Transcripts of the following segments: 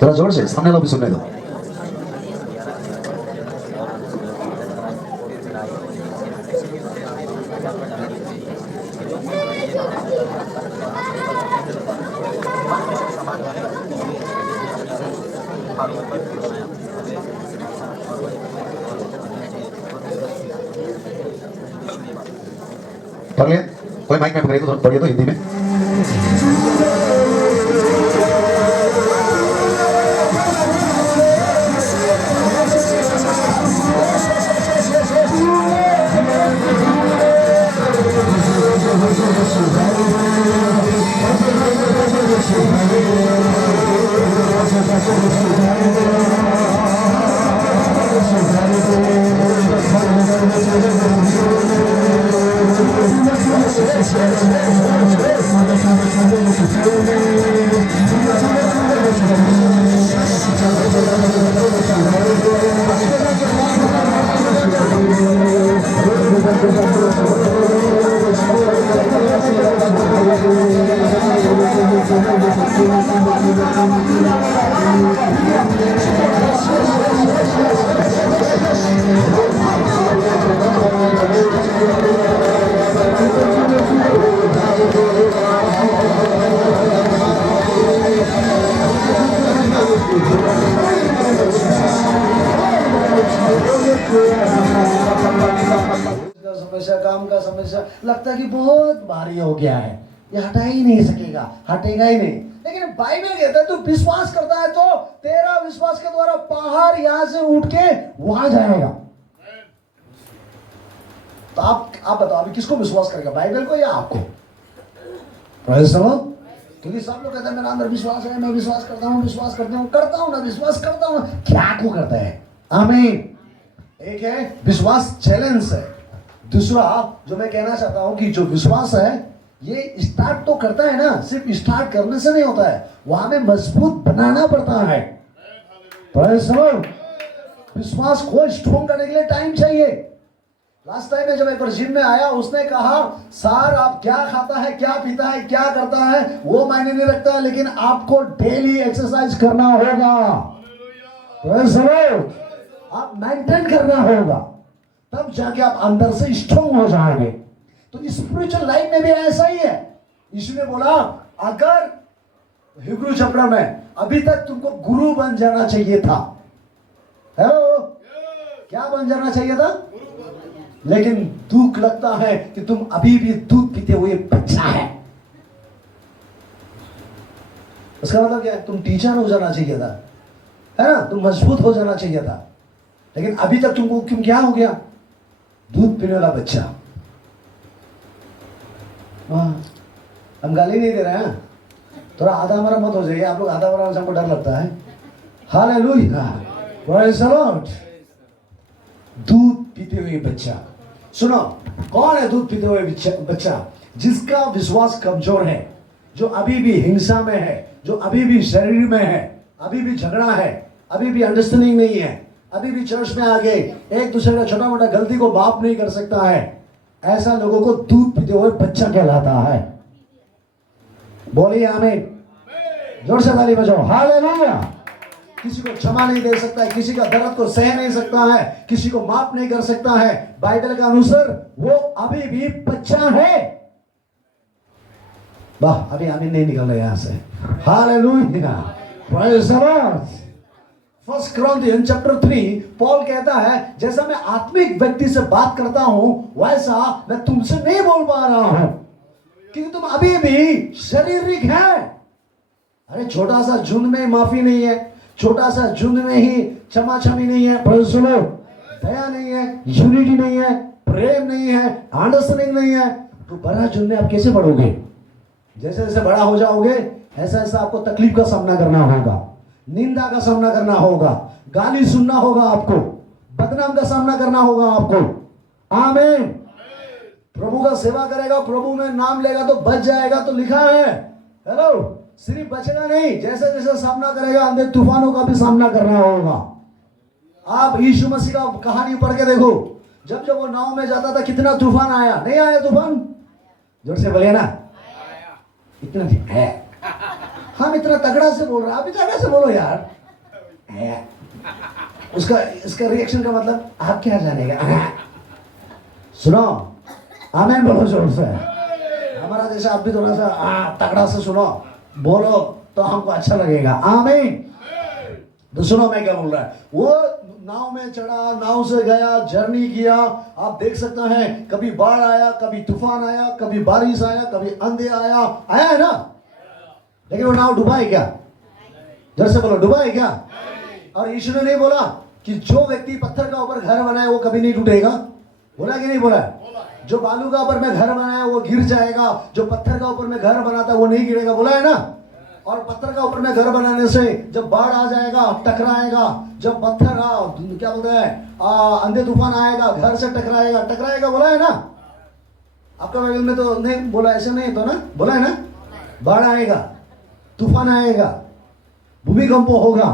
थोड़ा जोर से, सामने वालों भी सुनने दो। पढ़ लिया? कोई माइक में पकड़े तो पढ़िए तो हिंदी में। समस्या, काम का समस्या लगता है कि बहुत भारी हो गया है, ये हटा ही नहीं सकेगा, हटेगा ही नहीं। लेकिन बाइबल कहता है तू विश्वास करता है तो तेरा विश्वास के द्वारा पहाड़ यहां से उठ के वहां जाएगा। तो आप बताओ अभी किसको विश्वास करेगा, बाइबल को या आपको? क्योंकि सब लोग कहते हैं मेरा अंदर विश्वास है, मैं विश्वास करता हूँ ना, विश्वास करता हूँ ना, क्या को करता है? आमीन। एक है विश्वास चैलेंज है, दूसरा जो मैं कहना चाहता हूं कि जो विश्वास है ये स्टार्ट तो करता है ना, सिर्फ स्टार्ट करने से नहीं होता है, वहां में मजबूत बनाना पड़ता है। विश्वास को स्ट्रॉन्ग करने के लिए टाइम चाहिए। लास्ट टाइम में जब एक बार जिम में आया, उसने कहा सर आप क्या खाता है, क्या पीता है, क्या करता है वो मायने नहीं रखता, लेकिन आपको डेली एक्सरसाइज करना होगा, आप मेंटेन करना होगा, तब जाके आप अंदर से स्ट्रॉन्ग हो जाओगे। तो स्पिरिचुअल लाइफ में भी ऐसा ही है। यीशु ने बोला अगर हिब्रू चैप्टर में अभी तक तुमको गुरु बन जाना चाहिए था, हेलो, क्या बन जाना चाहिए था, लेकिन दुख लगता है कि तुम अभी भी दूध पीते हुए बच्चा है। उसका मतलब क्या है? तुम टीचर हो जाना चाहिए था, है ना, तुम मजबूत हो जाना चाहिए था, लेकिन अभी तक तुमको क्यों क्या हो गया? दूध पीने वाला बच्चा। हम गाली नहीं दे रहे हैं, थोड़ा आधा हमारा मत हो जाइए, आप लोग आधा हमारा हमको डर लगता है। Hallelujah, praise the Lord. दूध पीते हुए बच्चा, सुनो कौन है दूध पीते हुए बच्चा? जिसका विश्वास कमजोर है, जो अभी भी हिंसा में है, जो अभी भी शरीर में है, अभी भी झगड़ा है, अभी भी अंडरस्टैंडिंग नहीं है, अभी भी चर्च में आगे एक दूसरे का छोटा मोटा गलती को माफ नहीं कर सकता है, ऐसा लोगों को दूध पीते हुए बच्चा कहलाता है। बोलिए आमीन, जोर से ताली बजाओ, हालेलुया। किसी को क्षमा नहीं दे सकता है, किसी का दर्द को सह नहीं सकता है, किसी को माफ नहीं कर सकता है, बाइबल के अनुसार वो अभी भी बच्चा है। वाह, अभी आमीन नहीं निकल रहे यहां से। Hallelujah, praise the Lord. 1 Corinthians chapter 3 Paul कहता है जैसा मैं आत्मिक व्यक्ति से बात करता हूं वैसा मैं तुमसे नहीं बोल पा रहा हूं, क्योंकि तुम अभी भी शारीरिक है। अरे छोटा सा झुंड में माफी नहीं है, छोटा सा झुंड में ही क्षमा क्षमी नहीं है, दया नहीं है, यूनिटी नहीं है, प्रेम नहीं है, अंडरस्टैंडिंग नहीं है, तो बड़ा झुंड में आप कैसे बढ़ोगे? जैसे जैसे बड़ा हो जाओगे ऐसा ऐसा आपको तकलीफ का सामना करना होगा, निंदा का सामना करना होगा, गाली सुनना होगा आपको, बदनाम का सामना करना होगा आपको। आमीन। प्रभु का सेवा करेगा, प्रभु में नाम लेगा तो बच जाएगा, तो लिखा है, हेलो, सिर्फ बचेगा नहीं, जैसे जैसे सामना करेगा अंधे तूफानों का भी सामना करना होगा। आप यीशु मसीह का कहानी पढ़ के देखो, जब जब वो नाव में जाता था कितना तूफान आया, नहीं आया तूफान? जोर से बोलिए ना, इतना है। हम इतना तगड़ा से बोल रहे हैं, आप भी तगड़ा से बोलो यार। है उसका इसका रिएक्शन का मतलब आप क्या जानेगा। सुनो, आमीन बोलो जोर से। हमारा जैसा आप भी थोड़ा सा तगड़ा से सुनो, बोलो तो हमको अच्छा लगेगा। आमीन। तो सुनो मैं क्या बोल रहा है। वो नाव में चढ़ा, नाव से गया, जर्नी किया। आप देख सकते हैं, कभी बाढ़ आया, कभी तूफान आया, कभी बारिश आया, कभी अंधे आया है ना। लेकिन वो नाव डूबा है क्या? जरा से बोलो, डूबा है क्या? और यीशु ने नहीं बोला कि जो व्यक्ति पत्थर का ऊपर घर बनाए वो कभी नहीं टूटेगा? बोला कि नहीं बोला? जो बालू का ऊपर में घर बनाया वो गिर जाएगा, जो पत्थर का ऊपर में घर बनाता वो नहीं गिरेगा, बोला है ना। और पत्थर का ऊपर में घर बनाने से जब बाढ़ आ जाएगा, टकराएगा, जब पत्थर क्या बोलते हैं अंधे तूफान आएगा, घर से टकराएगा, बोला है ना। आपका बाइबल में तो नहीं बोला, ऐसे नहीं तो ना, बोला है ना। बाढ़ आएगा, तूफान आएगा, भूमिकंप होगा,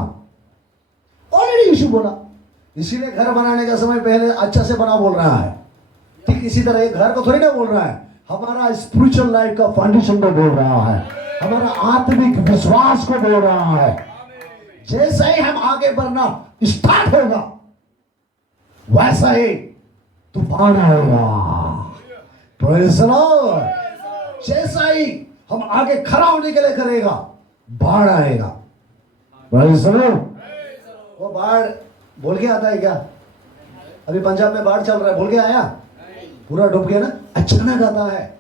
ऑलरेडी यीशु बोला। इसीलिए घर बनाने का समय पहले अच्छा से बना बोल रहा है। ठीक इसी तरह एक घर को थोड़ी ना बोल रहा है, हमारा स्पिरिचुअल लाइफ का फाउंडेशन को बोल रहा है, हमारा आत्मिक विश्वास को बोल रहा है। जैसे ही हम आगे बढ़ना स्टार्ट होगा वैसा ही तूफान आएगा। Praise the Lord. जैसा ही हम आगे खड़ा होने के लिए करेगा, बाढ़ आएगा। Praise the Lord. वो बाढ़ बोल के आता है क्या? अभी पंजाब में बाढ़ चल रहा है, बोल के आया? पूरा डूब गया ना। अचानक आता है,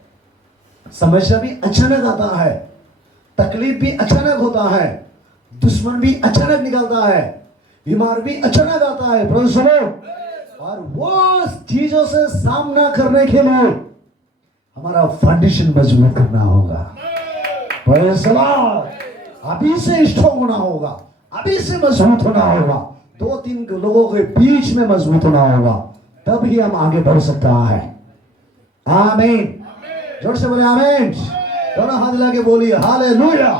समस्या भी अचानक आता है, तकलीफ भी अचानक होता है, दुश्मन भी अचानक निकलता है, बीमार भी अचानक आता है। Praise the Lord. और वो चीजों से सामना करने के लिए हमारा फाउंडेशन मजबूत करना होगा। Praise the Lord. अभी से स्ट्रांग होना होगा, अभी से मजबूत होना होगा, 2-3 लोगों के बीच में मजबूत होना होगा, तब ही हम आगे बढ़ सकता है। आमीन। जोर से बोले आमीन। दोनों हाथ लगा के बोलिए हालेलुया।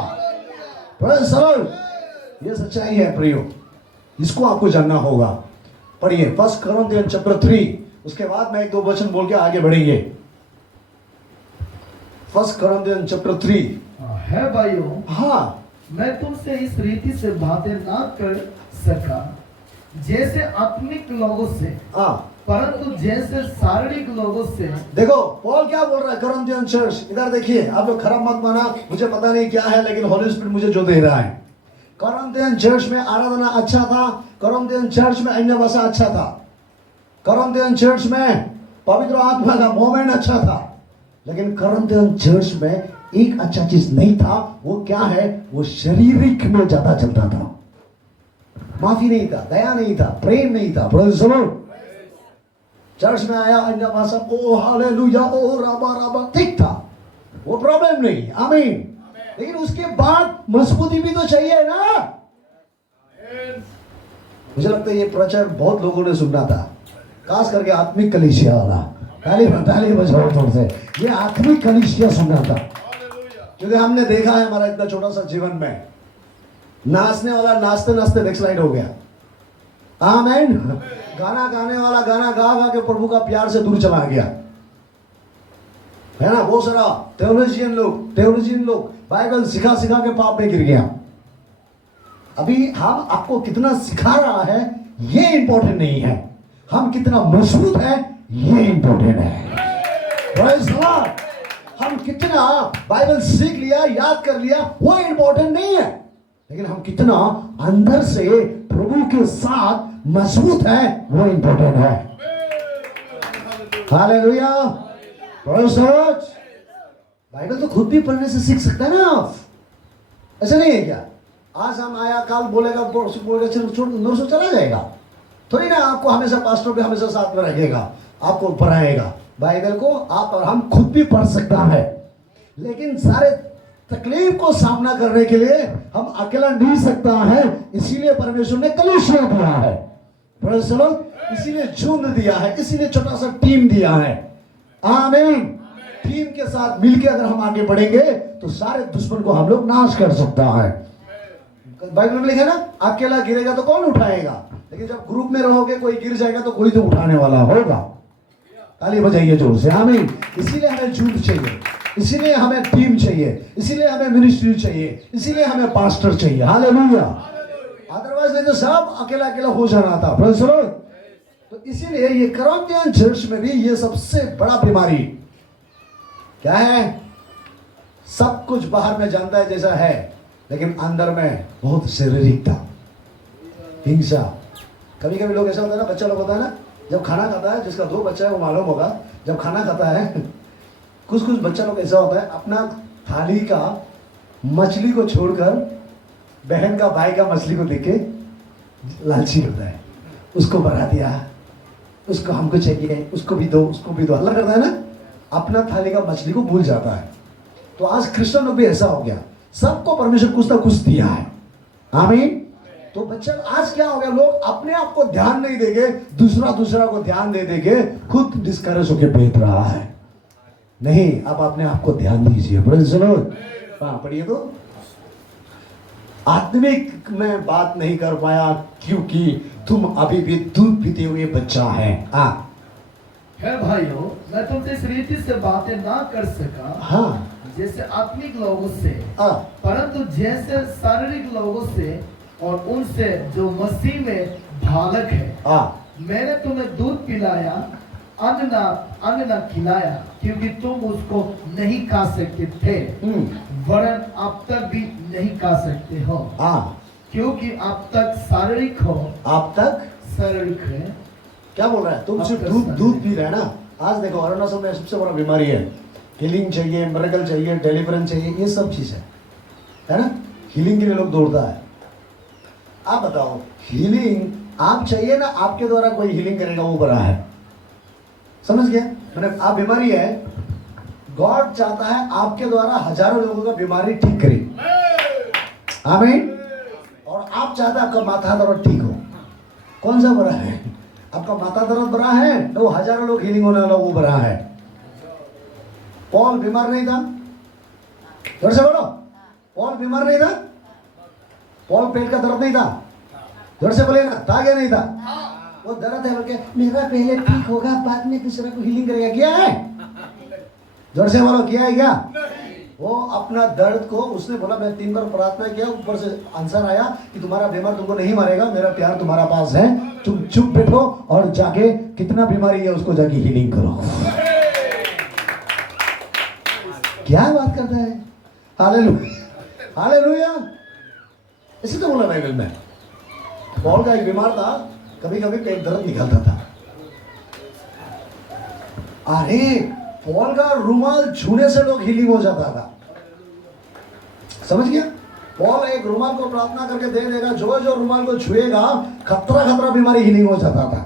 Praise the Lord. ये सच्चाई है प्रियो, इसको आपको जानना होगा। पढ़िए 1 कोरिन्थियंस चैप्टर 3, उसके बाद मैं 1-2 वचन बोल के आगे बढ़ेंगे। 1 कोरिन्थियंस चैप्टर 3 है भाइयों, हाँ, मैं तुमसे इस रीति से बातें ना कर सका जैसे आत्मिक लोगों से, हाँ, परंतु जैसे शारीरिक लोगों से। देखो पॉल क्या बोल रहा है कोरिन्थियन चर्च। इधर देखिए, आप लोग खराब मत माना, मुझे पता नहीं क्या है, लेकिन होली स्पिरिट मुझे जो दे रहा है। कोरिन्थियन चर्च में आराधना अच्छा था, कोरिन्थियन चर्च में अन्य भाषा अच्छा था, कोरिन्थियन चर्च में पवित्र आत्मा का मूवमेंट अच्छा था, लेकिन कोरिन्थियन चर्च में एक अच्छा चीज नहीं था। वो क्या है? वो शारीरिक में ज्यादा चलता था, माफी नहीं था, दया नहीं था, प्रेम नहीं था। Praise the Lord. चर्च में आया अन्य भाषा, ओ हालेलुया, ओ राबा, ठीक था, वो प्रॉब्लम नहीं। आमीन। लेकिन उसके बाद मजबूती भी तो चाहिए ना। मुझे लगता है ये प्रचार बहुत लोगों ने सुनना था, खास करके आत्मिक कलीसिया वाला। ताली बजाओ जोर से, ये आत्मिक कलीसिया सुनना था। क्योंकि हमने देखा है हमारा इतना छोटा सा जीवन में, नाचने वाला नाचते नाचते बैकस्लाइड हो गया। आमीन। गाना गाने वाला गाना गा के प्रभु का प्यार से दूर चला गया, है ना। बहुत सारा theologian लोग बाइबल सिखा के पाप में गिर गया। अभी हम आपको कितना सिखा रहा है ये इंपॉर्टेंट नहीं है, हम कितना मजबूत है ये इंपॉर्टेंट है। Praise the Lord. हम कितना बाइबल सीख लिया, याद कर लिया, वो इंपॉर्टेंट नहीं है, लेकिन हम कितना अंदर से प्रभु के साथ मजबूत है वो इंपॉर्टेंट है। Hallelujah. Praise the Lord. Bible तो खुद भी पढ़ने से सीख सकता है ना आप, ऐसा नहीं है क्या? आज हम आया, काल बोलेगा, बोलेगा, चला जाएगा। थोड़ी ना आपको हमेशा पास्टर भी हमेशा साथ में रखेगा, आपको पढ़ाएगा। बाइबल को आप और हम खुद भी पढ़ सकता है, लेकिन सारे तकलीफ को सामना करने के लिए हम अकेला नहीं सकता है। इसीलिए परमेश्वर ने कलीसिया दिया है। Praise the Lord. इसीलिए झुंड दिया है, इसीलिए छोटा सा टीम दिया है। आमीन। टीम के साथ मिलकर अगर हम आगे बढ़ेंगे तो सारे दुश्मन को हम लोग नाश कर सकता है। बाइबल में लिखा ना, अकेला गिरेगा तो कौन उठाएगा, लेकिन जब ग्रुप में रहोगे कोई गिर जाएगा तो कोई तो उठाने वाला होगा। ताली बजाइए जोर से। आमीन। इसीलिए हमें झूठ चाहिए। इसीलिए हमें टीम चाहिए, इसीलिए हमें मिनिस्ट्री चाहिए, इसीलिए हमें पास्टर चाहिए। हालेलुया। अदरवाइज नहीं तो सब अकेला अकेला हो जाना था। Praise the Lord. तो इसीलिए ये कोरिन्थियन चर्च में भी ये सबसे बड़ा बीमारी क्या है? सब कुछ बाहर में जानता है जैसा है, लेकिन अंदर में बहुत शारीरिकता, हिंसा। कभी कभी लोग ऐसा होता है ना, बच्चा लोग होता है ना, जब खाना खाता है, जिसका 2 बच्चा है वो मालूम होगा, जब खाना खाता है कुछ कुछ बच्चा लोग ऐसा होता है, अपना थाली का मछली को छोड़कर बहन का भाई का मछली को देख के लालची होता है, उसको बढ़ा दिया, उसको हमको चाहिए, उसको भी दो, उसको भी दो, हल्ला करता है ना, अपना थाली का मछली को भूल जाता है। तो आज क्रिश्चियन लोग भी ऐसा हो गया, सबको परमेश्वर कुछ ना कुछ दिया है। आमीन। तो बच्चा आज क्या हो गया, लोग अपने आप को ध्यान नहीं देंगे, दूसरा को ध्यान दे देंगे, खुद डिस्करेज होकर बेच रहा है। नहीं, आप अपने आप को ध्यान दीजिए। Praise the Lord. हाँ, पढ़िए तो। आत्मिक में बात नहीं कर पाया क्योंकि तुम अभी भी दूध पीते हुए बच्चा है। हाँ है भाइयों, मैं तुमसे इस रीति से बातें ना कर सका हाँ जैसे आत्मिक लोगों से, हाँ परंतु जैसे शारीरिक लोगों से और उनसे जो मसीह में बालक है। हाँ। मैंने तुम्हें दूध पिलाया, अन्न न खिलाया, क्योंकि तुम उसको नहीं खा सकते थे, वरन अब तक भी नहीं खा सकते हो। हाँ। क्योंकि अब तक शारीरिक हो, आप तक शारीरिक है। क्या बोल रहा है? तुम आप सिर्फ कर दूध सकते दूध हैं। पी रहे हैं ना। आज देखो अरुणाचल में सबसे बड़ा बीमारी है, हीलिंग चाहिए, मिरेकल चाहिए, डिलीवरेंस चाहिए, ये सब चीज है ना। हीलिंग के लिए लोग दौड़ता है। आप बताओ, हीलिंग आप चाहिए ना, आपके द्वारा कोई हीलिंग करेगा वो बड़ा है। समझ गया? मैंने आप बीमारी है, गॉड चाहता है आपके द्वारा हजारों लोगों का बीमारी ठीक करे। आमीन। और आप चाहते हैं आपका माथा दर्द ठीक हो। कौन सा बड़ा है? आपका माथा दर्द बड़ा है तो हजारों लोग हीलिंग होने वाला वो बड़ा है। पॉल बीमार नहीं था? जोर से बोलो। पॉल बीमार नहीं था? पॉल पेट का दर्द नहीं था? जोर से बोले ना, था क्या नहीं था? वो दर्द है बोल के मेरा पहले ठीक होगा, बाद में दूसरा को हीलिंग करेगा। किया है? जोर से बोलो, किया है क्या? वो अपना दर्द को उसने बोला, मैं 3 बार प्रार्थना किया, ऊपर से आंसर आया कि तुम्हारा बीमार तुमको नहीं मारेगा, मेरा प्यार तुम्हारा पास है, तुम चुप बैठो और जाके कितना बीमारी है उसको जाके हीलिंग करो। क्या बात करता है? Hallelujah, hallelujah. इसी तो बोला बाइबल में। पॉल का एक बीमार था, कभी कभी पेट दर्द निकलता था। अरे पॉल का रुमाल छूने से लोग हीलिंग हो जाता था। समझ गया? पॉल एक रुमाल को प्रार्थना करके दे देगा, जो जो रुमाल को छुएगा खतरा बीमारी हीलिंग हो जाता था।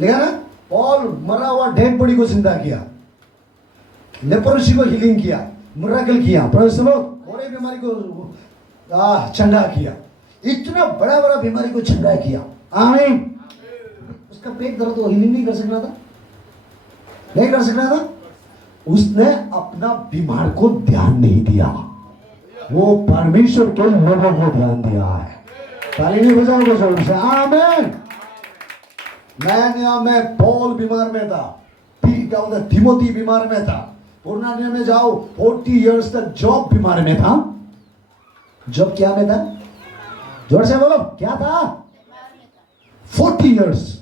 देखा ना? पॉल मरा हुआ डेड बॉडी को जिंदा किया, लेप्रोसी को हीलिंग किया, मिरेकल किया, प्रेज़ द लॉर्ड। कोरे बीमारी को चंगा किया, इतना बड़ा बड़ा बीमारी को चंगा किया। आमीन। उसका पेट दर्द वो हीलिंग नहीं कर सकता था, नहीं कर सकता था। उसने अपना बीमार को ध्यान नहीं दिया, वो परमेश्वर के लोगों को ध्यान दिया है। ताली नहीं बजाओगे जोर से? आमीन। मैं पॉल बीमार में था, क्या होता, तिमोथी बीमार में था। पुराना नियम में जाओ, 40 इयर्स तक जॉब बीमार में था। जॉब क्या में था? जोर से बोलो, क्या था? 40 इयर्स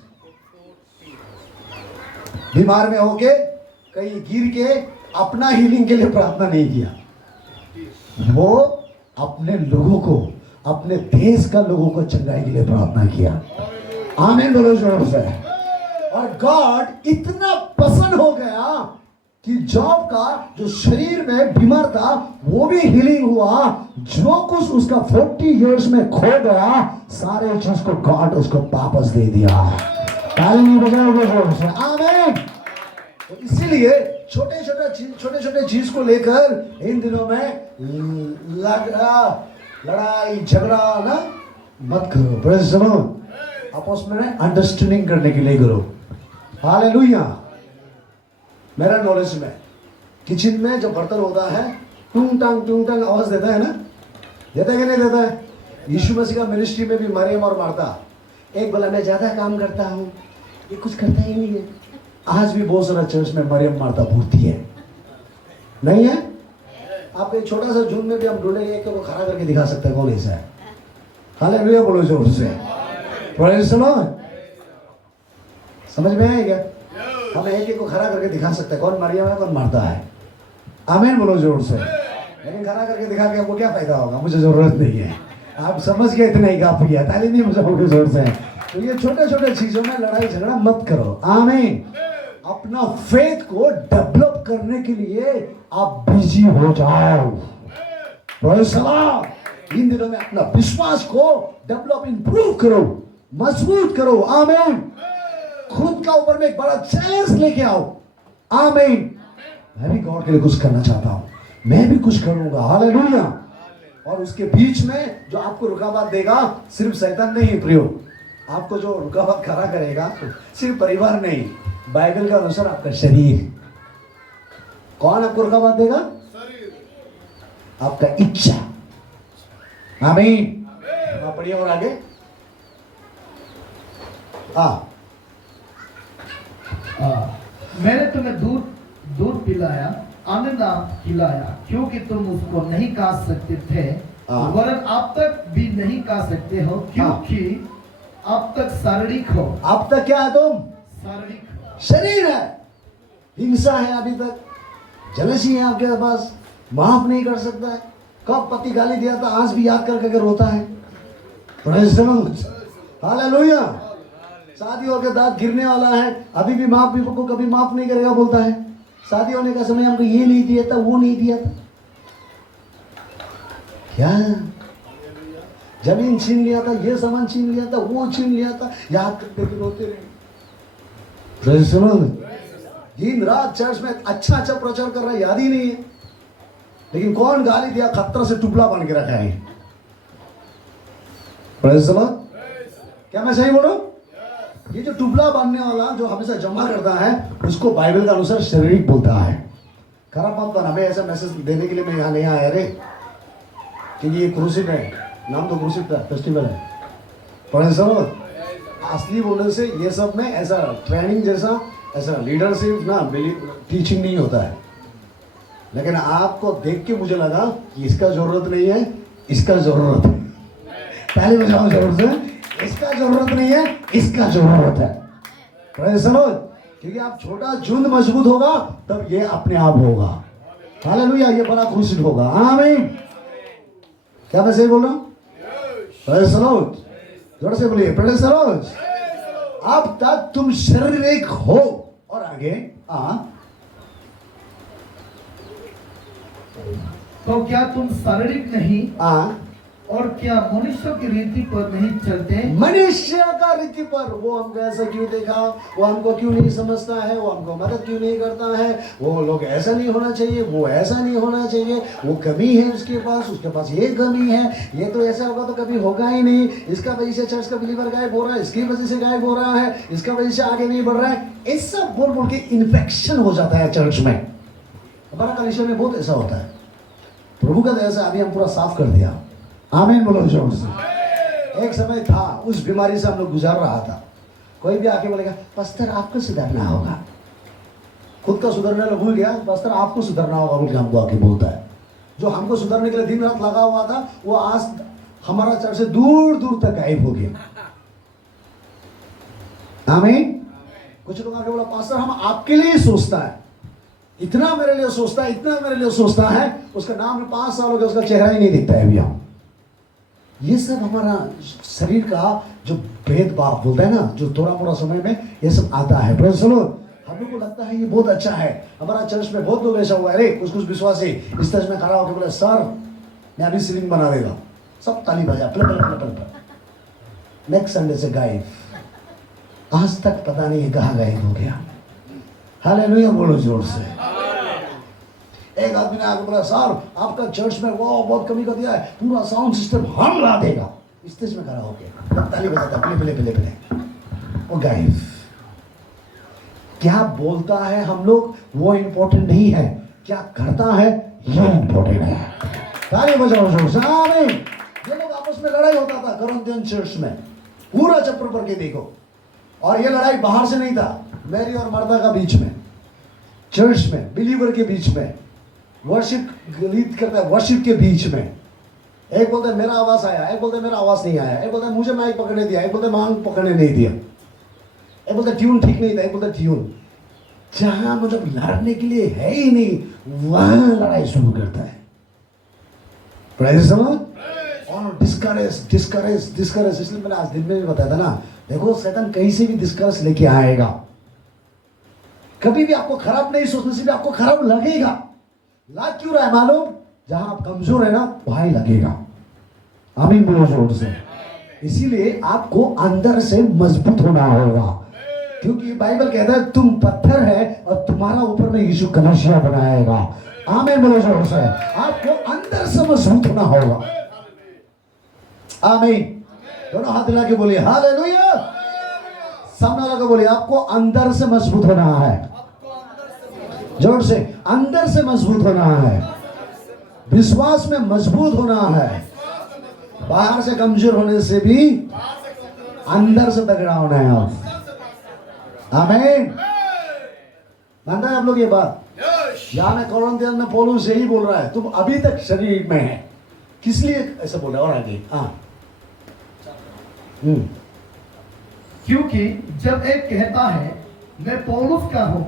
बीमार में होके कहीं गिर के अपना हीलिंग के लिए प्रार्थना नहीं किया, वो अपने लोगों को, अपने देश का लोगों को चंगाई के लिए प्रार्थना किया। आमीन बोलो जोर से। और गॉड इतना पसंद हो गया कि जॉब का जो शरीर में बीमार था वो भी हीलिंग हुआ। जो कुछ उसका 40 इयर्स में खो गया, सारे चीज को गॉड उसको वापस दे दिया। ताली नहीं बजाओगे जोर से? आमीन। तो इसीलिए छोटे छोटे चीज को लेकर इन दिनों में लड़ाई झगड़ा ना मत करो। Praise the Lord. आपस में अंडरस्टैंडिंग करने के लिए करो। हालेलुया। मेरा नॉलेज में किचन में जो बर्तन होता है टूंग टांग आवाज देता है ना, देता है कि नहीं देता है? यीशु मसीह का मिनिस्ट्री में भी मरियम और मार्था, एक बोला मैं ज्यादा काम करता हूँ, ये कुछ करता ही नहीं है। आज भी बहुत सारा चर्च में मरियम मार्था भूलती है। नहीं है? आप एक छोटा सा झुंड में भी हम ढूंढेंगे, एक को खड़ा करके दिखा सकते हैं कौन ऐसा है। हालेलुया बोलो जोर से। Praise the Lord. समझ में आया क्या? हम एक को खड़ा करके दिखा सकते हैं कौन मरियम है कौन मार्था है। आमीन बोलो जोर से। लेकिन खड़ा करके दिखा के आपको क्या फायदा होगा? मुझे जरूरत नहीं है। आप समझ गए इतना ही काफी है। ताली नहीं मुझे जोर से। तो ये छोटे छोटे चीजों में लड़ाई झगड़ा मत करो। आमीन। अपना फेथ को डेवलप करने के लिए आप बिजी हो जाओ। Praise the Lord. इन दिनों में अपना विश्वास को डेवलप इंप्रूव करो, मजबूत करो। आमीन। खुद का ऊपर में एक बड़ा चैलेंज लेके आओ। आमीन। मैं भी गॉड के लिए कुछ करना चाहता हूं, मैं भी कुछ करूंगा। हालेलुया। और उसके बीच में जो आपको रुकावट देगा सिर्फ शैतान नहीं प्रियो, आपको जो रुकावट खड़ा करेगा सिर्फ परिवार नहीं, बाइबल के अनुसार आपका शरीर। कौन आपको रुकावट देगा? आपका इच्छा। आमीन। आप पढ़िए और आगे। मैंने तुम्हें दूध पिलाया, अन्न ना खिलाया, क्योंकि तुम उसको नहीं खा सकते थे, वरन आप तक भी नहीं खा सकते हो, क्योंकि आप तक शारीरिक हो। आप तक क्या है? तुम शारीरिक शरीर है, हिंसा है, अभी तक जलसी है आपके पास, माफ नहीं कर सकता है। कब पति गाली दिया था आज भी याद करके रोता है। Praise the Lord. हालेलुया। शादी होकर दांत गिरने वाला है, अभी भी माँ बाप को कभी माफ नहीं करेगा बोलता है। शादी होने का समय हमको ये नहीं दिया था, वो नहीं दिया था, क्या जमीन छीन लिया था, ये सामान छीन लिया था, वो छीन लिया था, याद करते भी रोते रहे। Praise the Lord. दिन रात चर्च में अच्छा अच्छा प्रचार कर रहा है, याद ही नहीं है, लेकिन कौन गाली दिया खतरा से टुकड़ा बन के रखा है। Praise the Lord. क्या मैं सही बोलूं? ये जो टुकड़ा बांधने वाला जो हमेशा जमा करता है उसको बाइबल का अनुसार शारीरिक बोलता है। खराब बात तो हमें ऐसा मैसेज देने के लिए मैं यहाँ नहीं आया रे, क्योंकि ये क्रूसिड है, नाम तो क्रूसिड का फेस्टिवल है। Praise the Lord. असली बोलने से ये सब में ऐसा ट्रेनिंग जैसा ऐसा लीडरशिप ना टीचिंग नहीं होता है। लेकिन आपको देख के मुझे लगा कि इसका जरूरत नहीं है, इसका जरूरत है। पहले बजाओ जरूरत है, इसका जरूरत नहीं है, इसका जरूरत है। Praise the Lord. क्योंकि आप छोटा झुंड मजबूत होगा तब ये अपने आप होगा। हालेलुया। ये बड़ा क्रूसिड होगा। आमीन। क्या मैं सही बोल रहा हूं? Praise the Lord. जोर से बोलिए प्रेज़ द लॉर्ड। अब तक तुम शारीरिक हो। और आगे तो क्या तुम शारीरिक नहीं हाँ और क्या मनुष्य की रीति पर नहीं चलते? मनुष्य का रीति पर। वो हमको ऐसा क्यों देखा, वो हमको क्यों नहीं समझता है, वो हमको मदद क्यों नहीं करता है, वो लोग ऐसा नहीं होना चाहिए, वो ऐसा नहीं होना चाहिए, वो कमी है उसके पास ये कमी है, ये तो ऐसा होगा तो कभी होगा ही नहीं, इसका वजह से चर्च का बिलीवर गायब हो रहा है, इसकी वजह से गायब हो रहा है, इसका वजह से आगे नहीं बढ़ रहा है। ऐसा बोल बोल के इन्फेक्शन हो जाता है चर्च में। हमारा कलीसिया में बहुत ऐसा होता है। प्रभु का दया से अभी हम पूरा साफ कर दिया। आमीन बोलो जोर से। एक समय था उस बीमारी से हम लोग गुजार रहा था, कोई भी आके बोलेगा पास्टर आपको सुधरना होगा, खुद का सुधरने लग भूल गया, पास्टर आपको सुधरना होगा बोल के हमको आके बोलता है। जो हमको सुधरने के लिए दिन रात लगा हुआ था वो आज हमारा चर्च से दूर दूर तक गायब हो गया। आमीन। कुछ लोग आके बोला पास्टर हम आपके लिए ही सोचता है, इतना मेरे लिए सोचता है, इतना मेरे लिए सोचता है, उसका नाम 5 साल हो गया, उसका चेहरा ही नहीं दिखता है अभी। हम ये सब हमारा शरीर का जो भेदभाव बोलता है ना, जो थोड़ा मोड़ा समय में ये सब आता है। Praise the Lord. हम लोग को लगता है ये बहुत अच्छा है। हमारा चर्च में बहुत लोग ऐसा हुआ है, अरे कुछ विश्वासी इस चर्च में खड़ा होकर बोले सर मैं अभी सीलिंग बना देगा, सब ताली बजा पल पल पल पल पल। नेक्स्ट संडे से गायब, आज तक पता नहीं कहाँ गायब हो गया। हालेलुया बोलो जोर से। एक आदमी ने आके बोला सर आपका चर्च में वो बहुत कमी कर दिया है, पूरा साउंड सिस्टम हम ला देगा। स्टेज में खड़ा होके तब ताली बजाता पले पले पले, वो गायब। क्या बोलता है हम लोग वो इंपॉर्टेंट नहीं है, क्या करता है ये इंपॉर्टेंट है। ताली बजाओ जोर से। आमीन। ये लोग आपस में लड़ाई होता था कोरिन्थियन चर्च में, पूरा चैप्टर पढ़ के देखो। और ये लड़ाई बाहर से नहीं था, मैरी और मार्था का बीच में, चर्च में बिलीवर के बीच में। वर्शिप लीड करता है वर्शिप के बीच में। एक बोलते मेरा आवाज आया, एक बोलते मेरा आवाज नहीं आया, एक बोलते मुझे माइक पकड़ने दिया, एक बोलते मांग पकड़ने नहीं दिया, एक बोलते ट्यून ठीक नहीं था, एक बोलते ट्यून। जहां मतलब लड़ने के लिए है ही नहीं, वहां लड़ाई शुरू करता है। Praise the Lord। और डिस्करेज, इसलिए मैंने आज दिन में भी बताया था ना, देखो शैतान कहीं से भी डिस्करेज लेके आएगा। कभी भी आपको खराब नहीं सोचने से भी आपको खराब लगेगा। लाग क्यों रहा है मालूम? जहां आप कमजोर है ना वहां ही लगेगा। आमीन बोलो जोर से। इसीलिए आपको अंदर से मजबूत होना होगा, क्योंकि बाइबल कहता है तुम पत्थर है और तुम्हारा ऊपर में यीशु कलशिया बनाएगा। आमीन बोलो जोर से। आपको अंदर से मजबूत होना होगा। आमीन। दोनों हाथ हिला के बोलिए हालेलुया। सामने वाला को बोलिए आपको अंदर से मजबूत होना है। जोर से, अंदर से मजबूत होना है, विश्वास में मजबूत होना है। बाहर से कमजोर होने से भी अंदर से तगड़ा होना है आप। आमीन। मानता है आप लोग ये बात? यहां में कोरिन्थियन में पौलुस यही बोल रहा है, तुम अभी तक शरीर में है। किस लिए ऐसा बोल रहा है? और आगे क्योंकि जब एक कहता है मैं पौलुस का हूं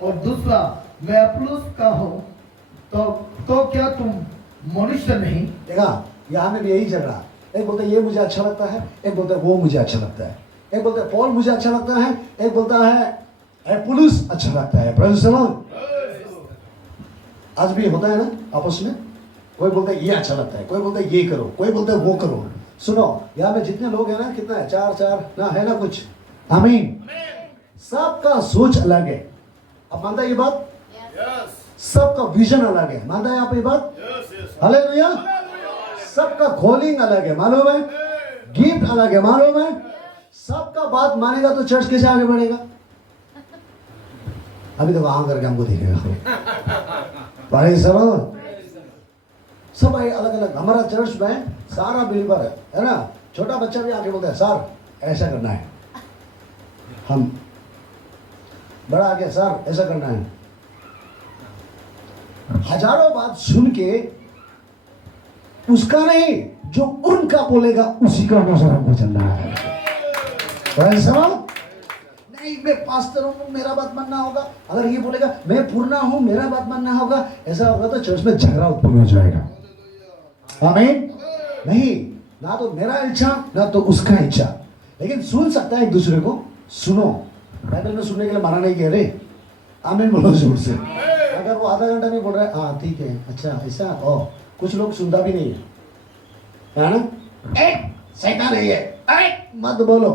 और दूसरा मैं अपुल्लोस का हूं, तो क्या तुम मनुष्य नहीं? देखा, यहाँ में भी यही झगड़ा। एक बोलता है ये मुझे अच्छा लगता है, एक बोलता है वो मुझे अच्छा लगता है, एक बोलता है पौल मुझे अच्छा लगता है, एक बोलता है अपुल्लोस अच्छा लगता है। Praise the Lord. आज भी होता है ना आपस में, कोई बोलता है ये अच्छा लगता है, कोई बोलता है ये करो, कोई बोलता है वो करो। सुनो, यहाँ पे जितने लोग हैं ना, कितना है? चार ना है ना कुछ। आमीन। सबका सोच अलग है। आप मानता है ये बात? सबका विजन अलग है। मानता है आप ये बात? हालेलुया। सबका कॉलिंग अलग है, मालूम है? गिफ्ट अलग है, मालूम है? सबका बात मानेगा तो चर्च कैसे आगे बढ़ेगा? अभी तो वहां करके हमको देखेगा। Praise the Lord. सब अलग अलग। हमारा चर्च में सारा बिलीवर है ना। छोटा बच्चा भी आके बोलता है सर ऐसा करना है, हम बड़ा आ गया सर ऐसा करना है। हजारों बात सुन के उसका नहीं, जो उनका बोलेगा उसी का अनुसार हमको चलना है। नहीं मैं पास्टर हूं मेरा बात मानना होगा, अगर ये बोलेगा मैं पूर्णा हूं मेरा बात मानना होगा, ऐसा होगा तो चर्च में झगड़ा उत्पन्न हो जाएगा। आमीन। नहीं, ना तो मेरा इच्छा ना तो उसका इच्छा, लेकिन सुन सकता है एक दूसरे को। सुनो, बाइबल में सुनने के लिए मना नहीं कह रहे। आमीन बोलो जोर से। अगर वो आधा घंटा नहीं बोल रहा है, हाँ ठीक है अच्छा ऐसा, ओ कुछ लोग सुनता भी नहीं है ना। एक शैतान है ये, मत बोलो,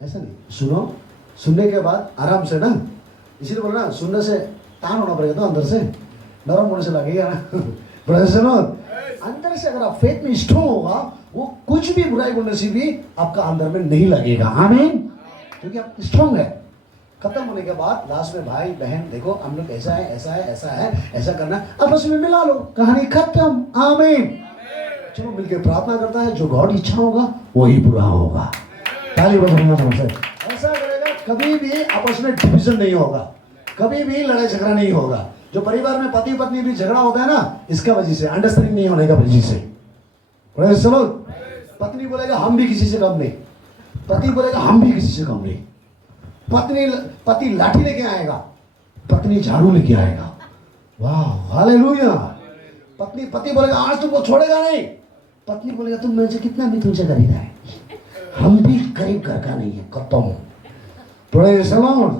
ऐसा नहीं। सुनो, सुनने के बाद आराम से ना, इसीलिए बोल रहा सुनने से तान होना पड़ेगा, तो अंदर से नरम होने से लगेगा ना। अंदर से अगर आप फेथ में स्ट्रॉन्ग होगा, वो कुछ भी बुराई बोलने से भी आपका अंदर में नहीं लगेगा। आमीन। क्योंकि आप स्ट्रॉन्ग है। खत्म होने के बाद लास्ट में भाई बहन देखो हम लोग ऐसा है ऐसा है ऐसा है ऐसा करना, आपस में मिला लो, कहानी खत्म। आमीन। चलो मिलकर प्रार्थना करता है, जो गॉड इच्छा होगा वही पूरा होगा। ताली बजाओ से। ऐसा करेगा, कभी भी आपस में डिवीजन नहीं होगा, कभी भी लड़ाई झगड़ा नहीं होगा। जो परिवार में पति पत्नी भी झगड़ा होता है ना, इसका वजह से अंडरस्टैंडिंग नहीं होने का वजह से। चलो, पत्नी बोलेगा हम भी किसी से कम नहीं, पति बोलेगा हम भी किसी से कम नहीं। पति लाठी लेके आएगा, पत्नी झाड़ू लेके आएगा। वाह हालेलुया। पति बोलेगा आज तुमको छोड़ेगा नहीं, पत्नी बोलेगा तुम मेरे से कितना भी तुमसे खरीदा है, हम भी गरीब घर का नहीं है, खत्म। Praise the Lord.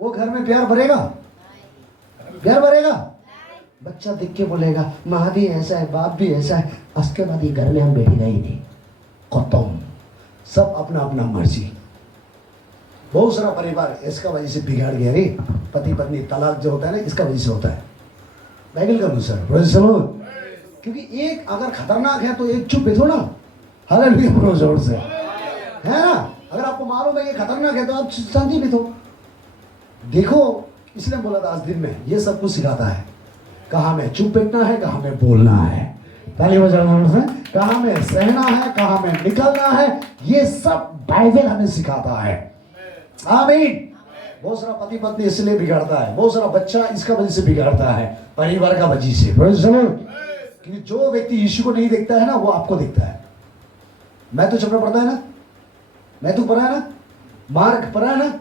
वो घर में प्यार भरेगा, प्यार भरेगा। बच्चा देख के बोलेगा माँ भी ऐसा है बाप भी ऐसा है, उसके बाद ये घर में हम बैठेगा ही नहीं, खत्म। सब अपना अपना मर्जी। बहुत सारा परिवार इसका वजह से बिगाड़ गया रे। पति पत्नी तलाक जो होता है ना, इसका वजह से होता है बाइबल के अनुसार। Praise the Lord. क्योंकि एक अगर खतरनाक है तो एक चुप है थोड़ा। हालेलुया बोलो जोर से, है ना। अगर आपको मालूम है ये खतरनाक है तो आप शांति में तो देखो। इसलिए बोला था आज दिन में ये सब कुछ सिखाता है, कहाँ में चुप बैठना है, कहाँ में बोलना है। ताली बजाओ। कहाँ में सहना है, कहाँ में निकलना है, ये सब बाइबल हमें सिखाता है। आमीन। बहुत सारा पति पत्नी इसलिए बिगाड़ता है, बहुत सारा बच्चा इसका वजह से बिगाड़ता है, परिवार का वजह से। Praise the Lord। क्योंकि जो व्यक्ति यीशु को नहीं देखता है ना, वो आपको देखता है। मैं तो चपड़ा पढ़ता है ना, मैं तो पढ़ा है ना, मार्क पढ़ा है ना,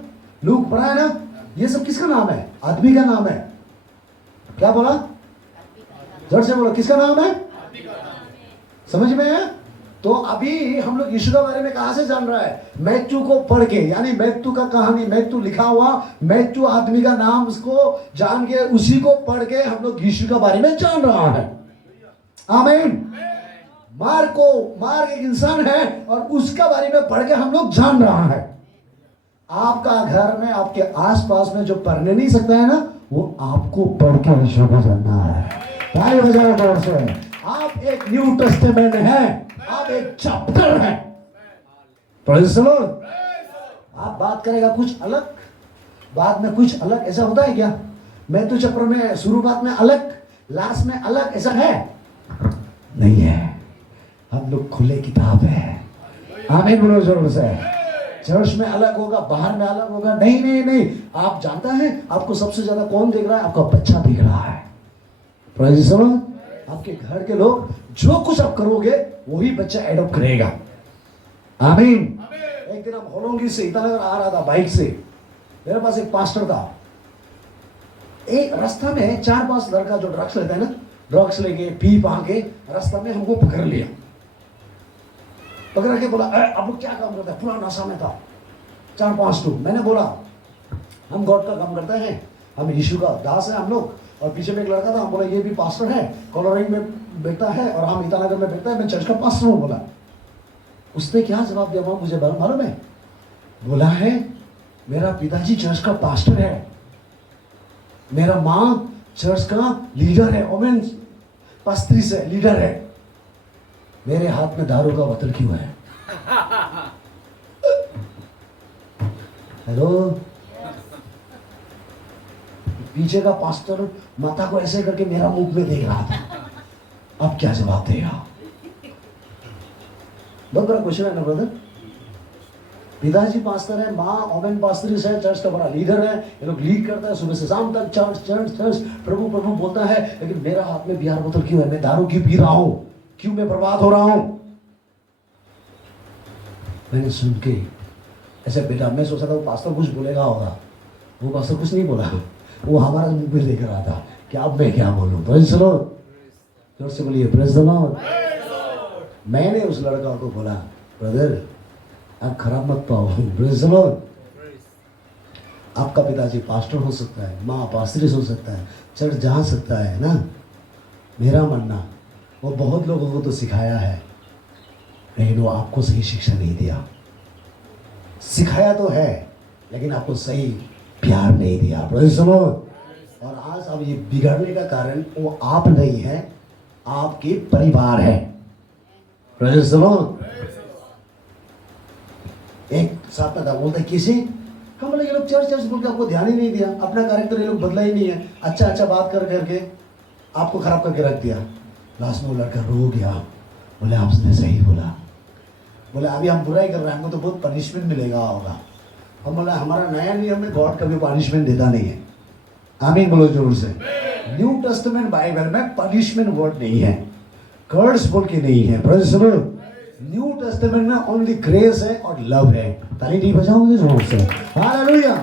लूक पढ़ा है ना, ये सब किसका नाम है? आदमी का नाम है। क्या बोला? जोर से बोलो, किसका नाम है? समझ में है? तो अभी हम लोग यीशु के बारे में कहां से जान रहा है? मैथ्यू को पढ़ के, यानी मैथ्यू का कहानी, मैथ्यू लिखा हुआ मैथ्यू आदमी का नाम उसको जान के, उसी को पढ़ के हम लोग यीशु के बारे में जान रहा है। आमीन। मार्क एक इंसान है और उसका बारे में पढ़ के हम लोग जान रहा है। आपका घर में, आपके आसपास में जो पढ़ने नहीं सकता है ना, वो आपको पढ़ के यीशु को जानना है। ताली बजाओ जोर से। आप एक न्यू टेस्टामेंट हैं, आप एक चैप्टर हैं। Praise the Lord. आप बात करेगा कुछ अलग, बाद में कुछ अलग, ऐसा होता है क्या? मैं तो चैप्टर में शुरुआत में अलग, लास्ट में अलग, ऐसा है? नहीं है। हम लोग खुले किताब है। आमीन बोलो जोर से। चर्च में अलग होगा, बाहर में अलग होगा, नहीं नहीं नहीं। आप जानता है आपको सबसे ज्यादा कौन देख रहा है? आपका बच्चा देख रहा है। Praise the Lord. आपके घर के लोग जो कुछ आप करोगे वही बच्चा एडॉप्ट करेगा। आमीन। एक दिन हम होलोंगी से ईटानगर आ रहा था बाइक से, मेरे पास एक पास्टर था। एक रास्ता में 4-5 लड़का जो ड्रग्स लेते हैं ना, ड्रग्स लेके पी पा के रास्ता में हमको पकड़ लिया। पकड़ के बोला, आप लोग क्या काम करते हैं? पूरा नशा में था, 4-5 लोग। मैंने बोला हम गॉड का काम करते हैं, हम यीशु का दास है हम लोग। और पीछे में एक लड़का था, हम बोला ये भी पास्टर है, कॉलोरिंग में बैठता है और हम ईटानगर में बैठता है, मैं चर्च का पास्टर हूँ। बोला, उसने क्या जवाब दिया मुझे मालूम है? बोला है मेरा पिताजी चर्च का पास्टर है, मेरा माँ चर्च का लीडर है, वोमेन पास्त्री से लीडर है, मेरे हाथ में दारू का बोतल क्यों है? हेलो। पीछे का पास्टर माता को ऐसे करके मेरा मुंह में देख रहा था, अब क्या जवाब देगा? बहुत बड़ा क्वेश्चन है ना ब्रदर। पिताजी पास्टर है, माँ ओमेन पास्टरी है, चर्च का बड़ा लीडर है, ये लोग लीड करता है सुबह से शाम तक, चर्च चर्च चर्च, प्रभु प्रभु बोलता है, लेकिन मेरा हाथ में बियर बोतल क्यों है? मैं दारू क्यों पी रहा हूं? क्यों मैं बर्बाद हो रहा हूं? मैंने सुन के ऐसे बेटा, मैं सोचा था वो पास्टर कुछ बोलेगा होगा, वो पास्टर कुछ नहीं बोला, वो हमारा मुंह में देख रहा था कि अब मैं क्या बोलूं। Praise the Lord. जोर से बोलिए प्रेज़ द लॉर्ड। मैंने उस लड़का को बोला, ब्रदर आप खराब मत पाओ। Praise the Lord. आपका पिताजी पास्टर हो सकता है, माँ पास्टरेस हो सकता है, चर्च जा सकता है ना। मेरा मानना वो बहुत लोगों को तो सिखाया है, लेकिन वो आपको सही शिक्षा नहीं दिया। सिखाया तो है लेकिन आपको सही प्यार नहीं दिया। Praise the Lord. और आज अब ये बिगड़ने का कारण वो आप नहीं है, आपके परिवार है। Praise the Lord. एक साथ में था, बोलता किसी, हम बोले ये लोग चर्च चर्च बोल के आपको ध्यान ही नहीं दिया, अपना कैरेक्टर ये लोग बदला ही नहीं है, अच्छा अच्छा बात कर करके आपको खराब करके रख दिया। लास्ट में वो लड़का रो गया, बोले आपने सही बोला, बोले अभी हम बुराई कर रहे हैं, हमको तो बहुत पनिशमेंट मिलेगा होगा। हम बोला हमारा नया नियम में गॉड कभी पनिशमेंट देता नहीं है। आमीन बोलो जोर से। न्यू टेस्टामेंट बाइबल में पनिशमेंट वर्ड नहीं है, कर्स बोल के नहीं है। Praise the Lord. New testament में ओनली ग्रेस है और लव है। ताली नहीं बजाओगे जोर से? हालेलुया।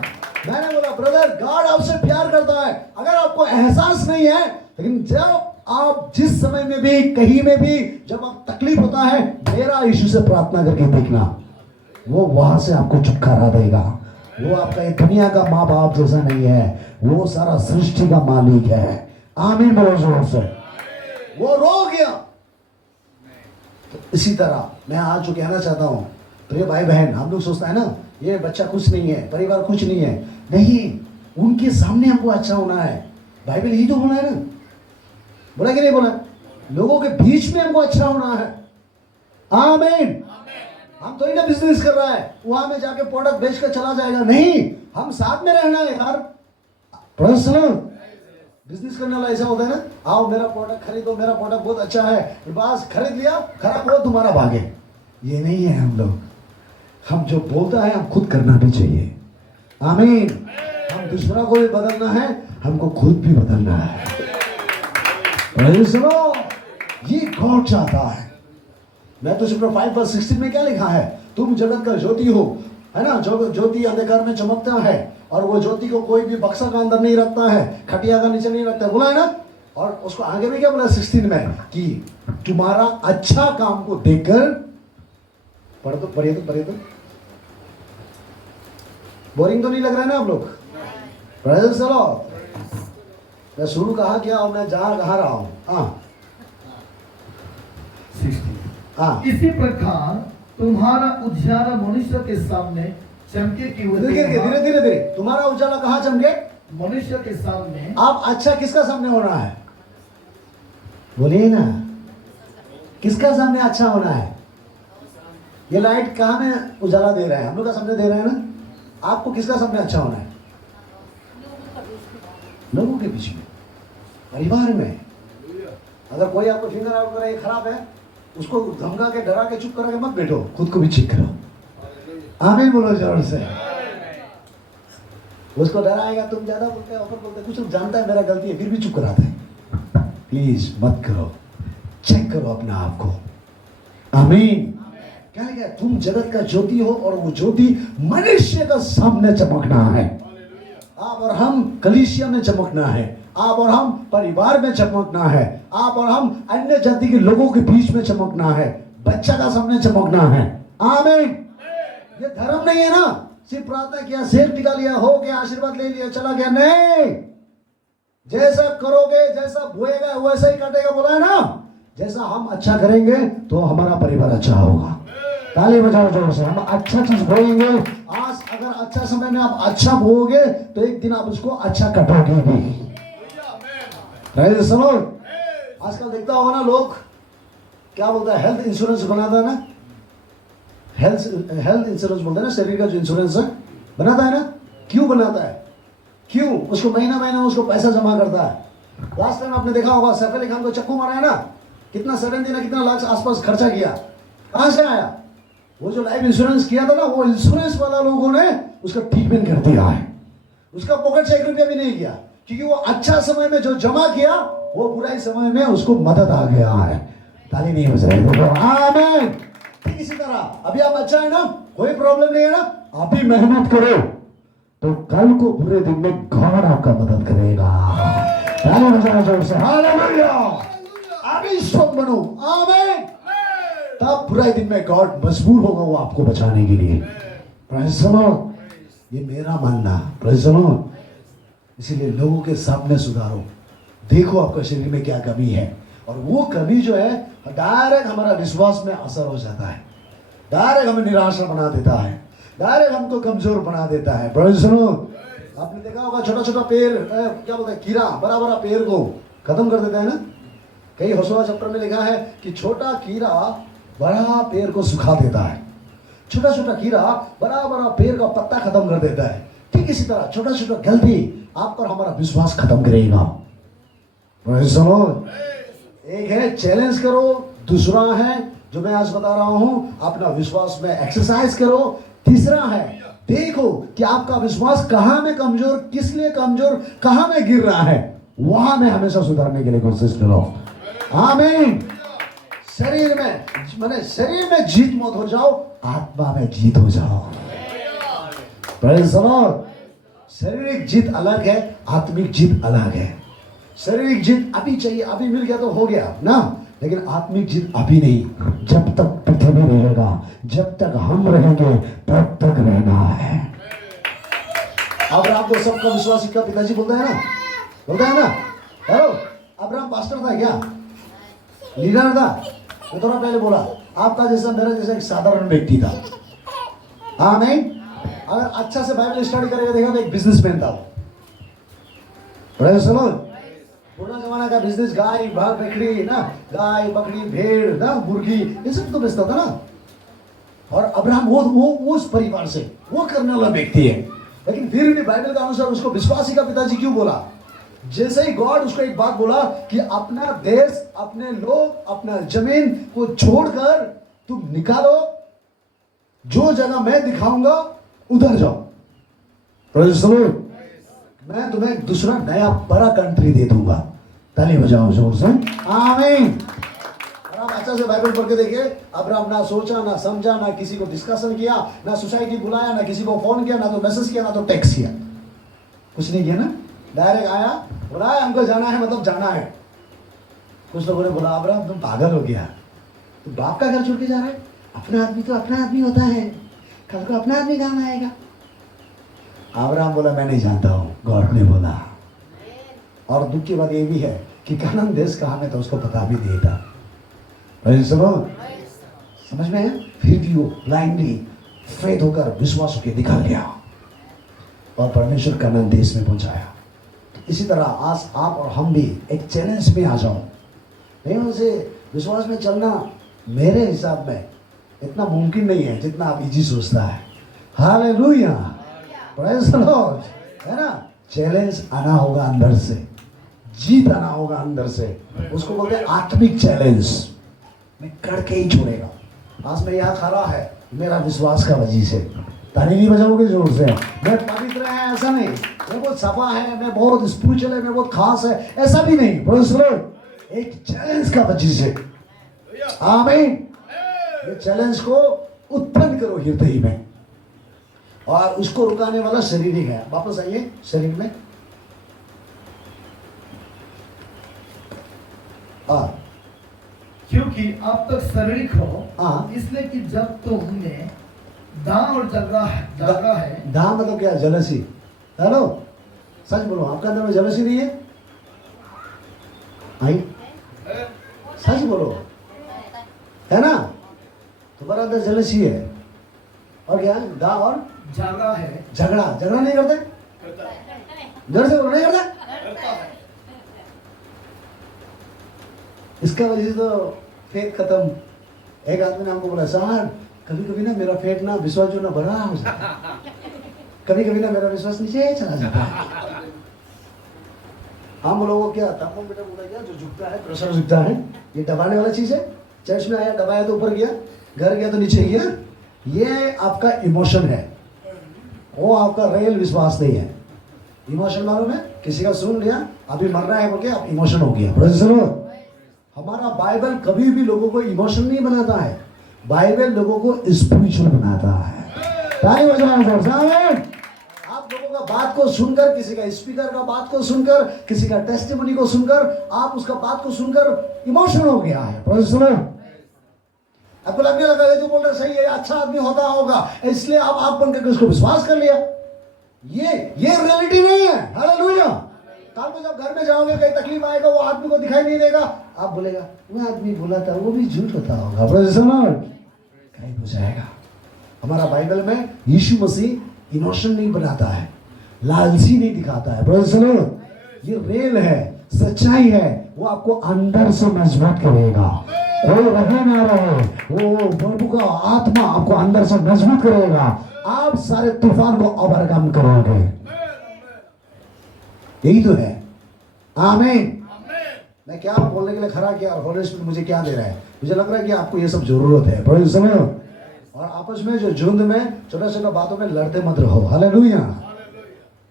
मैंने बोला ब्रदर गॉड आपसे प्यार करता है, अगर आपको एहसास नहीं है, लेकिन जब आप जिस समय में भी कहीं में भी जब आप तकलीफ होता है, मेरा यीशु से प्रार्थना करके देखना, वो वहां से आपको छुटकारा देगा। वो आपका ये दुनिया का माँ बाप जैसा नहीं है, वो सारा सृष्टि का मालिक है। आमीन बोलो जोर से। वो रो गया। तो इसी तरह मैं आज जो कहना चाहता हूं, प्रिय भाई बहन, हम लोग सोचता है ना ये बच्चा कुछ नहीं है, परिवार कुछ नहीं है, नहीं, उनके सामने हमको अच्छा होना है। बाइबल यही तो बोला है ना, बोला कि नहीं बोला? लोगों के बीच में हमको अच्छा होना है। आमीन। हम तो इधर बिजनेस कर रहा है, वहां में जाके प्रोडक्ट बेच कर चला जाएगा, नहीं, हम साथ में रहना है यार। Praise the Lord. बिजनेस करने वाला ऐसा होता है ना, आओ मेरा प्रोडक्ट खरीदो, मेरा प्रोडक्ट बहुत अच्छा है, बस खरीद लिया, खराब हुआ तुम्हारा भागे। ये नहीं है हम लोग। हम जो बोलता है हम खुद करना भी चाहिए। आमीन। दूसरा को भी बदलना है, हमको खुद भी बदलना है। Praise the Lord। ये गॉड चाहता है। मैं तो चैप्टर 5:16 में क्या लिखा है, तुम जगत का ज्योति हो, है ना। जो ज्योति अंधकार में चमकता है और वो ज्योति को कोई भी बक्सा का अंदर नहीं रखता है, खटिया का नीचे नहीं रखता है, बोला है ना। और उसको आगे में क्या बोला 16 में कि तुम्हारा अच्छा काम को देखकर, पढ़िए तो बोरिंग तो नहीं लग रहा है ना आप लोग। Praise the Lord। मैं शुरू कहाँ किया और मैं जहाँ कहाँ रहा हूँ। हाँ 16। हाँ, इसी प्रकार तुम्हारा उजाला मनुष्य के सामने चमके कि वो धीरे तुम्हारा उजाला कहाँ चमके, मनुष्य के सामने। आप अच्छा किसका सामने होना है, बोलिए ना, किसका सामने अच्छा होना है। ये लाइट कहाँ में उजाला दे रहा है, हम लोग का सामने दे रहे हैं ना। आपको किसका सामने अच्छा होना है, लोगों के बीच में, परिवार में। अगर कोई आपको फिंगर आउट करे ये खराब है, उसको धमका के डरा के चुप करा के मत बैठो, खुद को भी चेक करो। आमीन बोलो जोर से। उसको डराएगा, तुम ज्यादा बोलते हैं, ऊपर बोलते हैं, कुछ लोग जानता है मेरा गलती है फिर भी चुप कराते हैं। प्लीज मत करो, चेक करो अपना आप को। आमीन। क्या लिखा है, तुम जगत का ज्योति हो और वो ज्योति मनुष्य का सामने चमकना है। आप और हम कलीसिया में चमकना है, आप और हम परिवार में चमकना है, आप और हम अन्य जाति के लोगों के बीच में चमकना है, बच्चा का सामने चमकना है। आमीन। ये धर्म नहीं है ना, सिर्फ प्रार्थना किया, सेब टिका लिया, हो गया, आशीर्वाद ले लिया, चला गया। नहीं, जैसा करोगे, जैसा बोएगा वैसा ही कटेगा, बोला है ना। जैसा हम अच्छा करेंगे तो हमारा परिवार अच्छा होगा। ताली बजाओ जोर से। हम अच्छा चीज बोएंगे, आज अगर अच्छा समय में आप अच्छा बोओगे तो एक दिन आप उसको अच्छा कटोगे भी। आजकल देखता होगा ना, लोग क्या बोलता है, हेल्थ इंश्योरेंस बनाता है ना, हेल्थ इंश्योरेंस बोलते हैं ना, शरीर का जो इंश्योरेंस है बनाता है ना। क्यों बनाता है, क्यों? उसको महीना महीना उसको पैसा जमा करता है। लास्ट टाइम आपने देखा होगा सैफ अली खान को चक्कू मारा है ना, कितना 70 कितना लाख आसपास खर्चा किया, कहां से आया? वो जो लाइफ इंश्योरेंस किया था ना, वो इंश्योरेंस वाला लोगों ने उसका ट्रीटमेंट कर दिया है। उसका पॉकेट से 1 रुपया भी नहीं किया, क्योंकि वो अच्छा समय में जो जमा किया वो बुराई समय में उसको मदद आ गया है। ताली नहीं बज रही। आमीन। ठीक इसी तरह अभी आप अच्छा है ना, कोई प्रॉब्लम नहीं है ना, आप भी मेहनत करो तो कल को बुरे दिन में गॉड आपका मदद करेगा। ताली बजाओ जोर से। हालेलुया। अभी स्ट्रांग बनो। आमीन। तब बुराई दिन में गॉड मजबूर होगा वो आपको बचाने के लिए। Praise the Lord. ये मेरा मानना। Praise the Lord. इसीलिए लोगों के सामने सुधारो, देखो आपका शरीर में क्या कमी है, और वो कमी जो है डायरेक्ट हमारा विश्वास में असर हो जाता है, डायरेक्ट हमें निराशा बना देता है, डायरेक्ट हमको कमजोर बना देता है। Praise the Lord. आपने देखा होगा छोटा छोटा पेड़, क्या बोलते हैं, कीड़ा बड़ा बड़ा पेड़ को खत्म कर देता है ना। कई होशुआ चैप्टर में लिखा है कि छोटा कीड़ा बड़ा पेड़ को सुखा देता है, छोटा छोटा कीड़ा बड़ा बड़ा पेड़ का पत्ता खत्म कर देता है। ठीक इसी तरह छोटा छोटा गलती आप पर हमारा विश्वास खत्म करेगा। Praise the Lord. एक है चैलेंज करो, दूसरा है जो मैं आज बता रहा हूं, अपना विश्वास में एक्सरसाइज करो, तीसरा है देखो कि आपका विश्वास कहां में कमजोर, किस लिए कमजोर, कहां में गिर रहा है, वहां में हमेशा सुधारने के लिए कोशिश करो। आमीन। शरीर में जीत मत हो जाओ, आत्मा में जीत हो जाओ। Praise the Lord. शारीरिक जीत अलग है, आत्मिक जीत अलग है। शारीरिक जीत अभी चाहिए, अभी मिल गया तो हो गया ना, लेकिन आत्मिक जीत अभी नहीं। जब तक पृथ्वी रहेगा, जब तक हम रहेंगे, तब तक रहना है। अब्राहम को सबका विश्वासी का पिताजी बोलता है ना। हेलो, अब्राहम पास्टर था क्या, लीडर था? मैं थोड़ा पहले बोला, आपका जैसा मेरा जैसा एक साधारण व्यक्ति था। आमीन। अगर अच्छा से बाइबल स्टडी करेगा देखा तो एक बिजनेसमैन था। Praise the Lord. पुराना जमाना का बिजनेस, गाय बकरी ना, गाय बकरी भेड़ ना, मुर्गी, ये सब तो बेचता था ना। और अब्राहम वो उस परिवार से वो करने वाला व्यक्ति है, लेकिन फिर भी बाइबल के अनुसार उसको विश्वासी का पिताजी क्यों बोला? जैसे ही गॉड उसको एक बात बोला कि अपना देश, अपने लोग, अपना जमीन को छोड़कर तुम निकालो, जो जगह मैं दिखाऊंगा उधर जाओ। Praise the Lord. मैं तुम्हें एक दूसरा नया बड़ा कंट्री दे दूंगा। ताली बजाओ जोर से, आमीन। और आप अच्छा से बाइबल पढ़ के देखिए, अब्राहम ना सोचा, ना समझा, ना किसी को डिस्कशन किया, ना सोसाइटी बुलाया, ना किसी को फोन किया, ना तो मैसेज किया, ना तो टेक्स्ट किया, कुछ नहीं किया ना, डायरेक्ट आया, बुलाया, हमको जाना है मतलब जाना है। कुछ लोगों ने बोला अब्राहम तुम पागल हो गया, तुम बाप का घर छोड़ के जा रहे, अपना आदमी तो अपना आदमी होता है, कल को अपना आदमी काम आएगा। अब्राहम बोला मैं नहीं जानता हूँ, गॉड ने बोला। और दुख की बात ये भी है कि कनान देश कहाँ में था उसको पता भी नहीं था। समझ में है? फिर भी वो ब्लाइंडली फेथ होकर विश्वास होकर दिखा गया और परमेश्वर कनान देश में पहुंचाया। इसी तरह आज आप और हम भी एक चैलेंज में आ जाओ। नहीं उनसे विश्वास में चलना मेरे हिसाब में इतना मुमकिन नहीं है जितना आप इजी सोचता है। हालेलुया, प्रेज़ द लॉर्ड, है ना। चैलेंज आना होगा अंदर से, जीत आना होगा अंदर से, उसको बोलते हैं आत्मिक चैलेंज। मैं करके ही छोड़ेगा। आज मैं यहाँ खड़ा है मेरा विश्वास का वजह से। ताली नहीं बजाओगे जोर से? मैं पवित्र है ऐसा नहीं, मैं बहुत सफा है, मैं बहुत स्पिरिचुअल है, मैं बहुत खास है, ऐसा भी नहीं। प्रेज़ द लॉर्ड, एक चैलेंज का वजह से। आमीन। ये चैलेंज को उत्पन्न करो हृदय में, और उसको रुकाने वाला शरीर ही है। वापस आइए शरीर में। क्योंकि आप तक शारीरिक हो, हाँ। इसलिए कि जब तुमने दाम और जागा है। दाम मतलब क्या? जलसी। हेलो, सच बोलो, आपका अंदर में जलसी नहीं है? आई सच बोलो, है ना? तुम्हारा अंदर जलसी है। और क्या? दा और जागा है। झगड़ा नहीं करते? जोर से बोलो, नहीं करते? इसका वजह से तो फेथ खत्म। एक आदमी ने हमको बोला सर कभी कभी ना मेरा फेथ ना विश्वास जो ना बड़ा हो जाता है, कभी कभी ना मेरा विश्वास नीचे चला जाता है। हम लोगों को क्या थर्मोमीटर बोला गया, जो झुकता है, प्रेशर झुकता है, ये दबाने वाला चीज है। चर्च में आया, दबाया तो ऊपर गया, घर गया तो नीचे गया। ये आपका इमोशन है, वो आपका रियल विश्वास नहीं है। इमोशन मालूम है? किसी का सुन लिया अभी मर रहा है बोल के आप इमोशन हो गया। Praise the Lord. हमारा बाइबल कभी भी लोगों को इमोशन नहीं बनाता है, बाइबल लोगों को स्पिरिचुअल बनाता है। ताली बजाओ जोर से, आमीन। आप लोगों का बात को सुनकर, किसी का स्पीकर का बात को सुनकर, किसी का टेस्टिमनी को सुनकर, आप उसका बात को सुनकर इमोशन हो गया है। Praise the Lord. आपको लगने लगा ये जो बोल रहे सही है, अच्छा आदमी होता होगा, इसलिए आप बनकर उसको विश्वास कर लिया। ये रियलिटी नहीं है। हालेलुया। कल को जब घर में जाओगे कहीं तकलीफ आएगा, वो आदमी को दिखाई नहीं देगा, आप बोलेगा वो आदमी बोला था, वो भी झूठ होता होगा। Praise the Lord. कहीं हो जाएगा। हमारा बाइबल में यीशु मसीह इमोशन नहीं बनाता है, लालची नहीं दिखाता है। Praise the Lord. ये रियल है, सच्चाई है, वो आपको अंदर से मजबूत करेगा। कोई रहे ना रहे, वो प्रभु का आत्मा आपको अंदर से मजबूत करेगा। आप सारे तूफान को ओवरकम करोगे। यही तो है। आमीन। मैं क्या बोलने के लिए खड़ा किया और होली स्पिरिट मुझे क्या दे रहा है? मुझे लग रहा है कि आपको ये सब जरूरत है। Praise the Lord. और आपस में जो झुंड में छोटा छोटा बातों में लड़ते मत रहो। हालेलुया।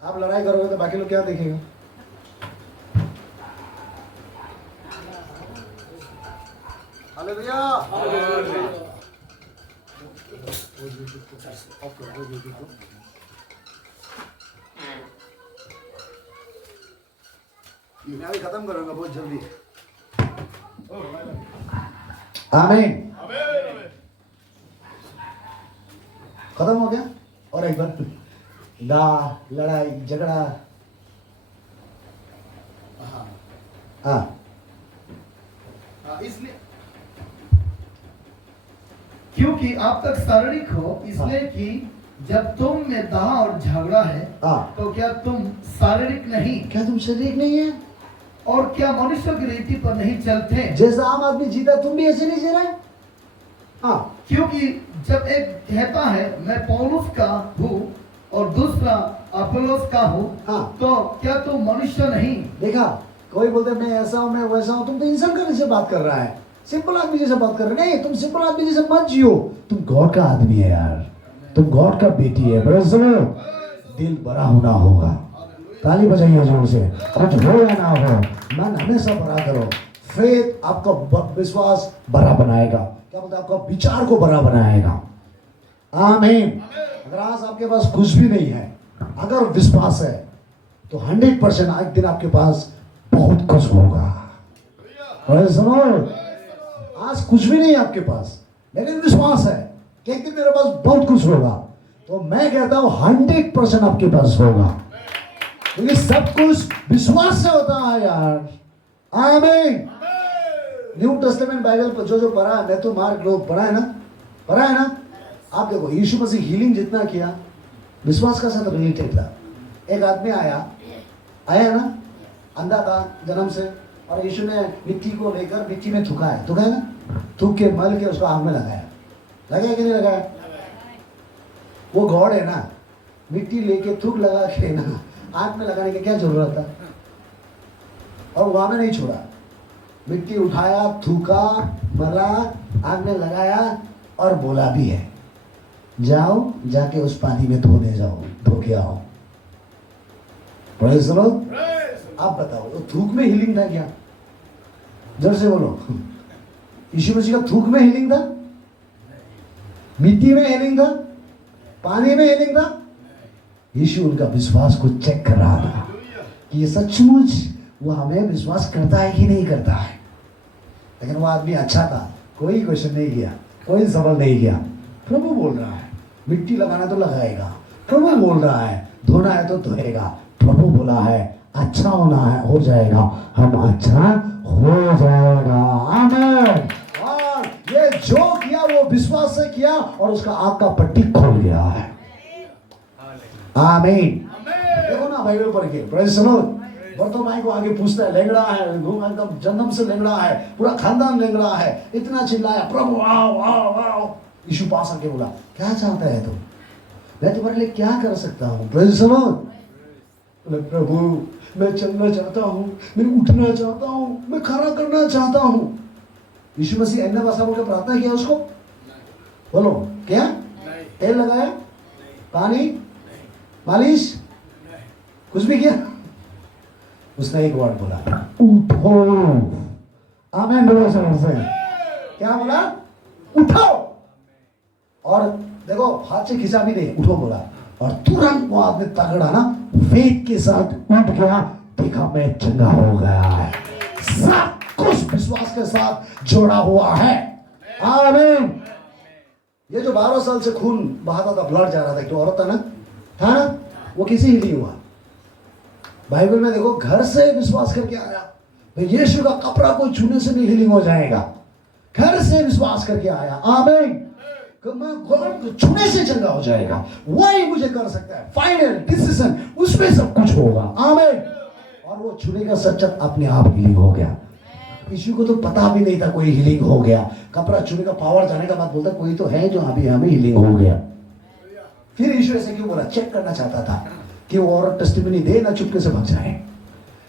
आप लड़ाई करोगे तो बाकी लोग क्या देखेंगे? हालेलुया। मैं अभी खत्म करूंगा बहुत जल्दी। आमीन। खत्म हो गया। और एक बार लड़ाई झगड़ा। हाँ, इसलिए क्योंकि आप तक शारीरिक हो, इसलिए कि जब तुम में दाह और झगड़ा है, तो क्या तुम शारीरिक नहीं? क्या तुम शारीरिक नहीं है? और क्या मनुष्य की रीति पर नहीं चलते? जैसा आम आदमी जीता तुम भी ऐसे नहीं जी रहे? हाँ। क्योंकि जब एक कहता है मैं पौलुस का हूँ और दूसरा अपोलोस का हूँ, हाँ। तो क्या तुम मनुष्य नहीं? देखा, कोई बोलते मैं ऐसा हूँ, मैं वैसा हूँ। तुम तो इंसान करने से बात कर रहा है, सिंपल आदमी जैसे बात कर रहे। नहीं, तुम सिंपल आदमी जैसे मत जियो। तुम गॉड का आदमी है यार, तुम गॉड का बेटी है। Praise the Lord. दिल बड़ा होना होगा, ताली बजाइए जोर से। कुछ हो या ना हो, मन हमेशा बड़ा करो। फेथ आपका विश्वास बड़ा बनाएगा। क्या बोलते हैं, आपका विचार को बड़ा बनाएगा। आमीन। अगर आज आपके पास कुछ भी नहीं है, अगर विश्वास है तो 100% एक दिन आपके पास बहुत कुछ होगा। और सुनो, आज कुछ भी नहीं है आपके पास, लेकिन विश्वास है कि एक दिन मेरे पास बहुत कुछ होगा, तो मैं कहता हूं 100% आपके पास होगा, क्योंकि सब कुछ विश्वास से होता है यार। आमीन। न्यू टेस्टामेंट बाइबल पर जो पढ़ा है, मैं तो मार्क लोग पढ़ा है ना। आप देखो, यीशु मसीह हीलिंग जितना किया विश्वास का साथ रिलेटेड था। एक आदमी आया ना, अंधा था जन्म से, और यीशु ने मिट्टी को लेकर मिट्टी में थूका ना, थूक के मल के उसको आग में लगाया कि नहीं लगाया? वो गॉड है ना, मिट्टी लेके थूक लगा के ना आग में लगाने की क्या जरूरत था? और वहां में नहीं छोड़ा, मिट्टी उठाया, थूका, मला, आग में लगाया और बोला भी है, जाओ जाके उस पानी में धो के आओ। Praise the Lord. आप बताओ, तो थूक में हीलिंग था क्या? जोर से बोलो। यीशु मसीह का थूक में हीलिंग था? मिट्टी में हीलिंग था? पानी में हीलिंग था? यीशु उनका विश्वास को चेक कर रहा था कि ये सचमुच वो हमें विश्वास करता है कि नहीं करता है। लेकिन वो आदमी अच्छा था, कोई क्वेश्चन नहीं किया, कोई सवाल नहीं किया। प्रभु बोल रहा है मिट्टी लगाना तो लगाएगा, प्रभु बोल रहा है धोना है तो धोएगा, प्रभु बोला है अच्छा होना है हो जाएगा, हम अच्छा हो जाएगा। आमीन। और ये जो किया वो विश्वास से किया, और उसका आग का पट्टी खोल गया है। आमीन। देखो ना बाइबल पढ़ के, प्रेज़ द लॉर्ड। बर्तोमाई को आगे पूछता है, लेंगड़ा है, एकदम जन्म से लेंगड़ा है, पूरा खानदान लेंगड़ा है, इतना चिल्लाया, प्रभु आओ आओ आओ। यीशु पास आके बोला, क्या चाहता है तू? मैं तुम्हारे लिए क्या कर सकता हूँ? Praise the Lord. बोले, प्रभु मैं चलना चाहता हूँ, मैं उठना चाहता हूँ, मैं खड़ा करना चाहता हूँ। यीशु मसीह अन्य भाषा बोल के प्रार्थना किया उसको? बोलो क्या? तेल लगाया, पानी, मालिश, कुछ भी किया? उसने एक वर्ड बोला, उठो। आमीन बोलो से। क्या बोला? उठो। और देखो हाथ से खिंचा भी नहीं, उठो बोला, और तुरंत वो आदमी तगड़ा ना फेथ के साथ उठ गया, देखा मैं चंगा हो गया है। सब कुछ विश्वास के साथ जोड़ा हुआ है। आमीन। ये जो 12 साल से खून बहाता था, ब्लड जा रहा था, एक औरत था ना, वो किसी ही नहीं हुआ। बाइबल में देखो, घर से विश्वास करके आया, भाई यीशु का कपड़ा को छूने से भी हीलिंग हो जाएगा। घर से विश्वास करके आया। आमीन। छूने से चंगा हो जाएगा, वही मुझे कर सकता है। फाइनल डिसीजन उसमें सब कुछ होगा। आमीन। और वो छूने का सच्चा अपने आप हीलिंग हो गया। यीशु को तो पता भी नहीं था कोई हीलिंग हो गया। कपड़ा छूने का पावर जाने का बाद बोलता कोई तो है जो अभी हमें हीलिंग हो गया। फिर यीशु ऐसे क्यों बोला? चेक करना चाहता था कि वो औरत टेस्टिमनी दे ना चुपके से भाग जाए।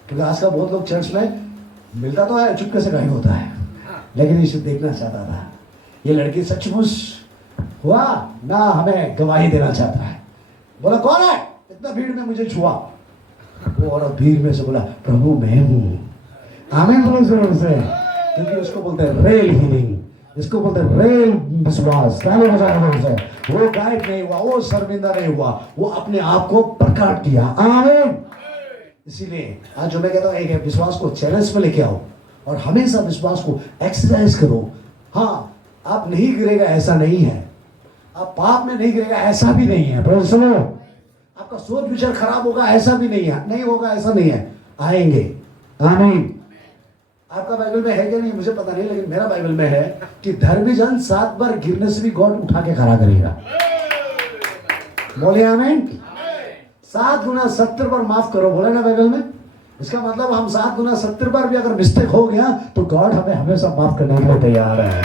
क्योंकि आज का बहुत लोग चर्च में मिलता तो है, चुपके से गायब होता है। लेकिन यीशु देखना चाहता था ये लड़की सचमुच हुआ ना हमें गवाही देना चाहता है। बोला कौन है इतना भीड़ में मुझे छुआ? वो औरत भीड़ में से बोला प्रभु मैं हूँ। आमीन बोलो जोर से। क्योंकि उसको बोलते हैं रियल हीलिंग, इसको बोलते हैं रियल विश्वास। वो गायब नहीं हुआ, वो शर्मिंदा नहीं हुआ, वो अपने आप को प्रकट किया। आमीन। इसीलिए आज जो मैं कहता हूँ एक विश्वास को चैलेंज में लेके आओ और हमेशा विश्वास को एक्सरसाइज करो। हाँ, आप नहीं गिरेगा ऐसा नहीं है, आप पाप में नहीं गिरेगा ऐसा भी नहीं है। पर सुनो, आपका सोच विचार खराब होगा ऐसा भी नहीं है, नहीं होगा ऐसा नहीं है, आएंगे। आमीन। आपका बाइबल में है कि नहीं मुझे पता नहीं, लेकिन मेरा बाइबल में है कि धर्मी जन 7 बार गिरने से भी गॉड उठा के खड़ा करेगा। बोले आमीन। 7 गुना 70 बार माफ करो बोले ना बाइबल में। इसका मतलब हम 7 गुना 70 बार भी अगर मिस्टेक हो गया तो गॉड हमें हमेशा माफ करने के लिए तैयार है।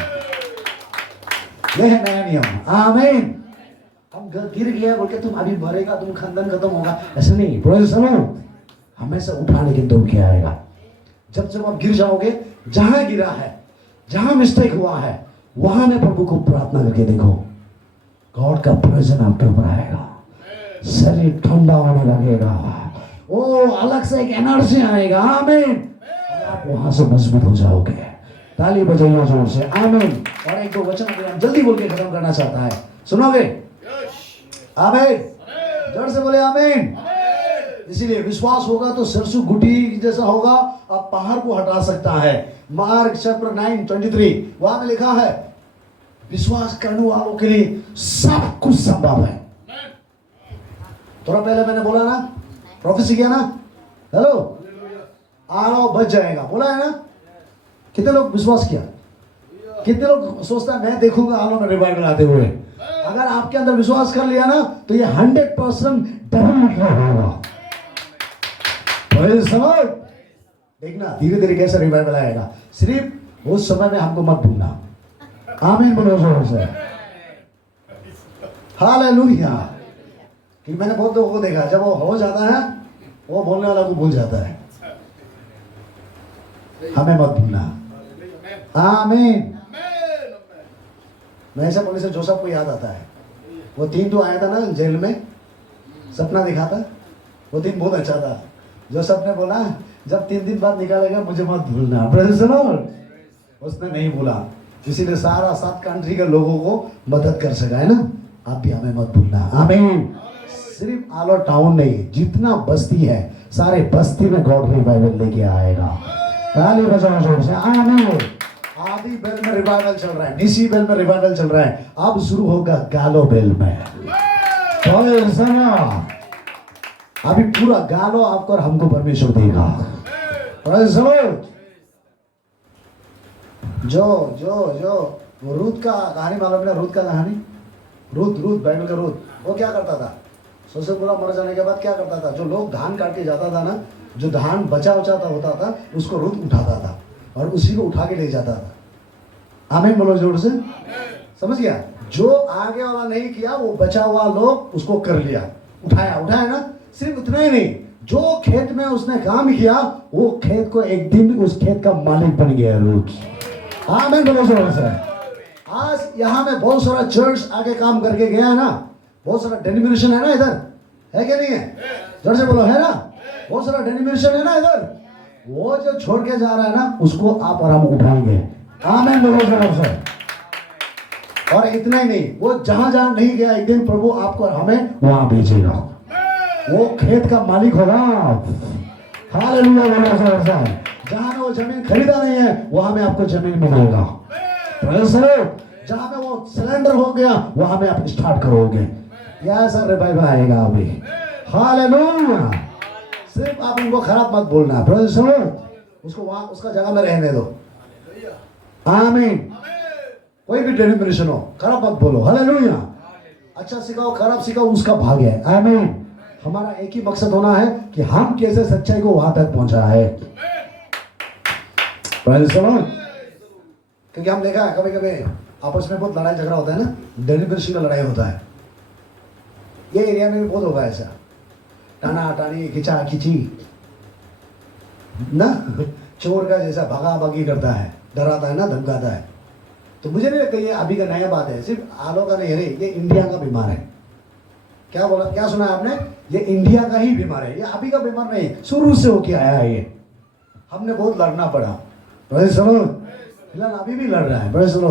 यह है नया नियम। आमीन। हम गिर गया बोल के तुम अभी मरेगा, तुम खानदान खत्म होगा, ऐसा नहीं। हमेशा उठाने की दौड़ के आएगा। जब आप गिर जाओगे, जहां गिरा है, जहां मिस्टेक हुआ है, वहां में प्रभु को प्रार्थना करके देखो, गॉड का प्रेजेंस आपके ऊपर आएगा। शरीर ठंडा होने लगेगा, वो अलग से एक एनर्जी आएगा। आमीन। और आप वहां से मजबूत हो जाओगे। ताली बजाइए जोर से। आमीन। और एक दो वचन अभी हम जल्दी बोल के खत्म करना चाहता है, सुनोगे? आमीन। जोर से बोले आमीन। इसीलिए विश्वास होगा तो सरसू गुटी जैसा होगा, आप पहाड़ को हटा सकता है। मार्क चैप्टर 9:23 वहां में लिखा है विश्वास करने वालों के लिए सब कुछ संभव है। थोड़ा पहले मैंने बोला ना, प्रोफेसी किया ना, हेलो, आलो बच जाएगा, बोला है ना? कितने लोग विश्वास किया? कितने लोग सोचता है मैं देखूंगा आलो में रिवाइवल आते हुए? अगर आपके अंदर विश्वास कर लिया ना तो ये 100% डबल निकला होगा। समझ देखना धीरे धीरे कैसे रिवाइवल आएगा। सिर्फ उस समय में हमको मत भूलना। आमीन बोलो जोर से। हालेलुया। कि मैंने बहुत लोगों को देखा जब वो हो जाता है वो बोलने वाला को भूल जाता है। हमें मत भूलना। आमीन। मैं ऐसा बोलने से जोसेफ को याद आता है, वो 3 तो आया था ना जेल में, सपना देखा था, वो दिन बहुत अच्छा था। जोसेफ ने बोला जब 3 दिन बाद निकालेगा मुझे मत भूलना। Praise the Lord. उसने नहीं भूला, इसीलिए सारा 7 कंट्री के लोगों को मदद कर सका है ना। आप भी हमें मत भूलना। आमीन। सिर्फ आलो टाउन नहीं, जितना बस्ती है सारे बस्ती में गॉड रिवाइवल लेके आएगा। ताली बजाओ जोर से। आमीन। आदि बेल में रिवाइवल चल रहा है, निसी बेल में रिवाइवल चल रहा है, अब शुरू होगा गालो बेल में। अभी पूरा गालो आपको और हमको परमेश्वर देगा। जो जो जो वो रूत का कहानी मालूम है? रूत का कहानी, रूत बाइबल का रूत, वो क्या करता था? ससुर पूरा मर जाने के बाद क्या करता था? जो लोग धान काट के जाता था ना, जो धान बचा होता था उसको रूत उठाता था और उसी को उठा के ले जाता था। आमीन बोलो जोर से। समझ गया? जो आगे वाला नहीं किया वो बचा हुआ लोग उसको कर लिया, उठाया ना। सिर्फ उतना ही नहीं, जो खेत में उसने काम किया वो खेत को एक दिन उस खेत का मालिक बन गया रूत। आमीन बोलो जोर से। आज यहाँ में बहुत सारा चर्च आगे काम करके गया है ना, बहुत सारा डेनिमिनेशन है ना इधर, है क्या नहीं है? जोर से बोलो, है ना? बहुत सारा डेनिमिनेशन है ना इधर। वो जो छोड़ के जा रहा है ना उसको आप और हम उठाएंगे। आमीन बोलो जोर से। और इतना ही नहीं, वो जहां जहां नहीं गया एक दिन प्रभु आपको और हमें वहां भेजेगा। वो खेत का मालिक होगा। हालेलुया बोलो जोर से। जहां वो जमीन खरीदा नहीं है वहां में आपको जमीन मिलेगा। जहां में वो सिलेंडर हो गया वहां में आप स्टार्ट करोगे। ऐसा रिवाइवल आएगा अभी। हालेलुया। सिर्फ आप उनको खराब मत बोलना, उसको वहां उसका जगह में रहने दो। आमीन। कोई भी डेनिमिनेशन हो खराब मत बोलो। हालेलुया। अच्छा सिखाओ, खराब सिखाओ, उसका भाग है। आमीन। हमारा एक ही मकसद होना है कि हम कैसे सच्चाई को वहां तक पहुंचाए। क्योंकि हम देखा है कभी कभी आपस में बहुत लड़ाई झगड़ा होता है ना, डेनिमिनेशन का लड़ाई होता है। ये एरिया में भी बहुत होगा ऐसा, टाना टानी, खिंचा खिंची ना, चोर का जैसा भागा भागी करता है, डराता है ना, धमकाता है। तो मुझे नहीं लगता ये अभी का नया बात है, सिर्फ आलो का नहीं है, ये इंडिया का बीमार है। क्या बोला, क्या सुना आपने? ये इंडिया का ही बीमार है, ये अभी का बीमार नहीं है, शुरू से होके आया है ये। हमने बहुत लड़ना पड़ा, फिलहाल अभी भी लड़ रहा है। बड़े सुनो,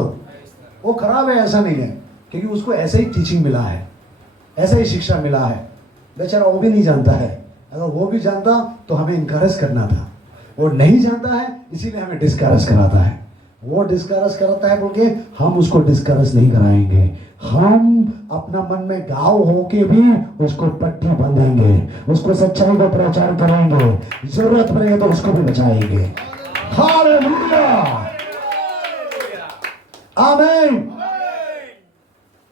वो खराब है ऐसा नहीं है, क्योंकि उसको ऐसे ही टीचिंग मिला है, ऐसे ही शिक्षा मिला है। बेचारा वो भी नहीं जानता है, अगर वो भी जानता तो हमें इनकरेज करना था। वो नहीं जानता है इसीलिए हमें डिस्करेज कराता है। वो डिस्करेज कराता है बोल के हम उसको डिस्करेज नहीं कराएंगे। हम अपना मन में गाँव होके भी उसको पट्टी बांधेंगे, उसको सच्चाई का प्रचार करेंगे, जरूरत पड़ेगी तो उसको भी बचाएंगे। हालेलुया। आमीन।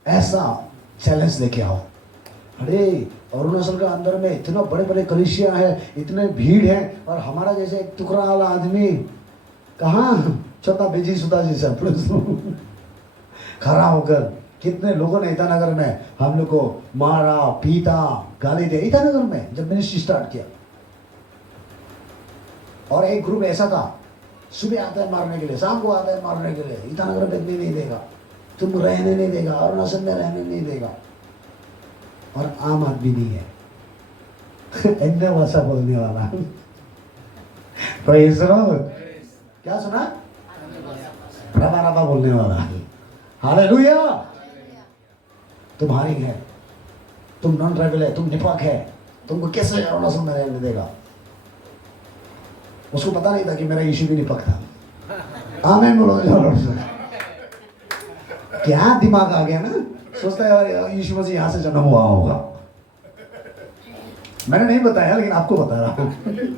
ऐसा चैलेंज लेके आओ। अरे अरुणाचल का अंदर में इतना बड़े बड़े कलिसिया है, इतने भीड़ है, और हमारा जैसे एक टुकड़ा वाला आदमी कहाँ छोटा बेजी सुधा जी सब खड़ा होकर कितने लोगों ने ईटानगर में हम लोग को मारा पीटा गाली दे। ईटानगर में जब मिनिस्ट्री स्टार्ट किया, और एक ग्रुप ऐसा था, सुबह आता है मारने के लिए, शाम को आता है मारने के लिए, ईटानगर में बैठने नहीं देगा, तुम रहने नहीं देगा, अरुणाचल में रहने नहीं देगा, और आम आदमी नहीं है। अन्य भाषा बोलने वाला। Praise the Lord. क्या सुना? रबा रबा बोलने वाला। हालेलुया। तुम्हारी है, तुम नॉन ट्राइबल है, तुम निपाक है, तुमको कैसे अरुणाचल में रहने देगा? उसको पता नहीं था कि मेरा यीशु भी निपाक था। आमीन बोलो जोर से। क्या दिमाग आ गया ना, सोचता है यार यीशु मसीह यहाँ से जन्म हुआ होगा। मैंने नहीं बताया लेकिन आपको बता रहा हूँ।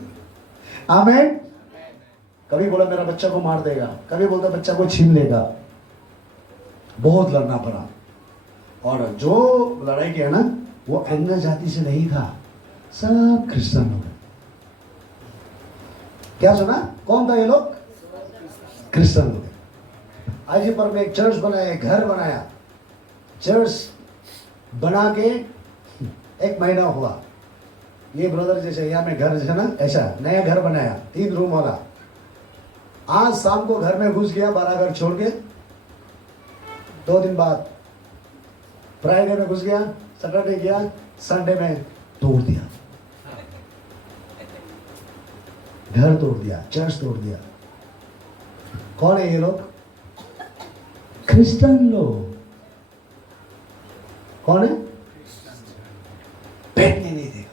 आमीन। कभी बोला मेरा बच्चा को मार देगा, कभी बोलता बच्चा को छीन लेगा। बहुत लड़ना पड़ा। और जो लड़ाई किया ना वो अन्य जाति से नहीं था, सब क्रिश्चियन लोग। क्या सुना? कौन था ये लोग? क्रिश्चियन लोग। आज ही पर में एक चर्च बनाया, एक घर बनाया। चर्च बना के 1 महीना हुआ। ये ब्रदर जैसे यहाँ में घर जैसे ना, ऐसा नया घर बनाया 3 रूम वाला। आज शाम को घर में घुस गया, 12 घर छोड़ के। 2 दिन बाद फ्राइडे में घुस गया, सैटरडे गया, संडे में तोड़ दिया। घर तोड़ दिया, चर्च तोड़ दिया। कौन है ये लोग? क्रिश्चियन लोग। कौन है? बैठने नहीं देगा,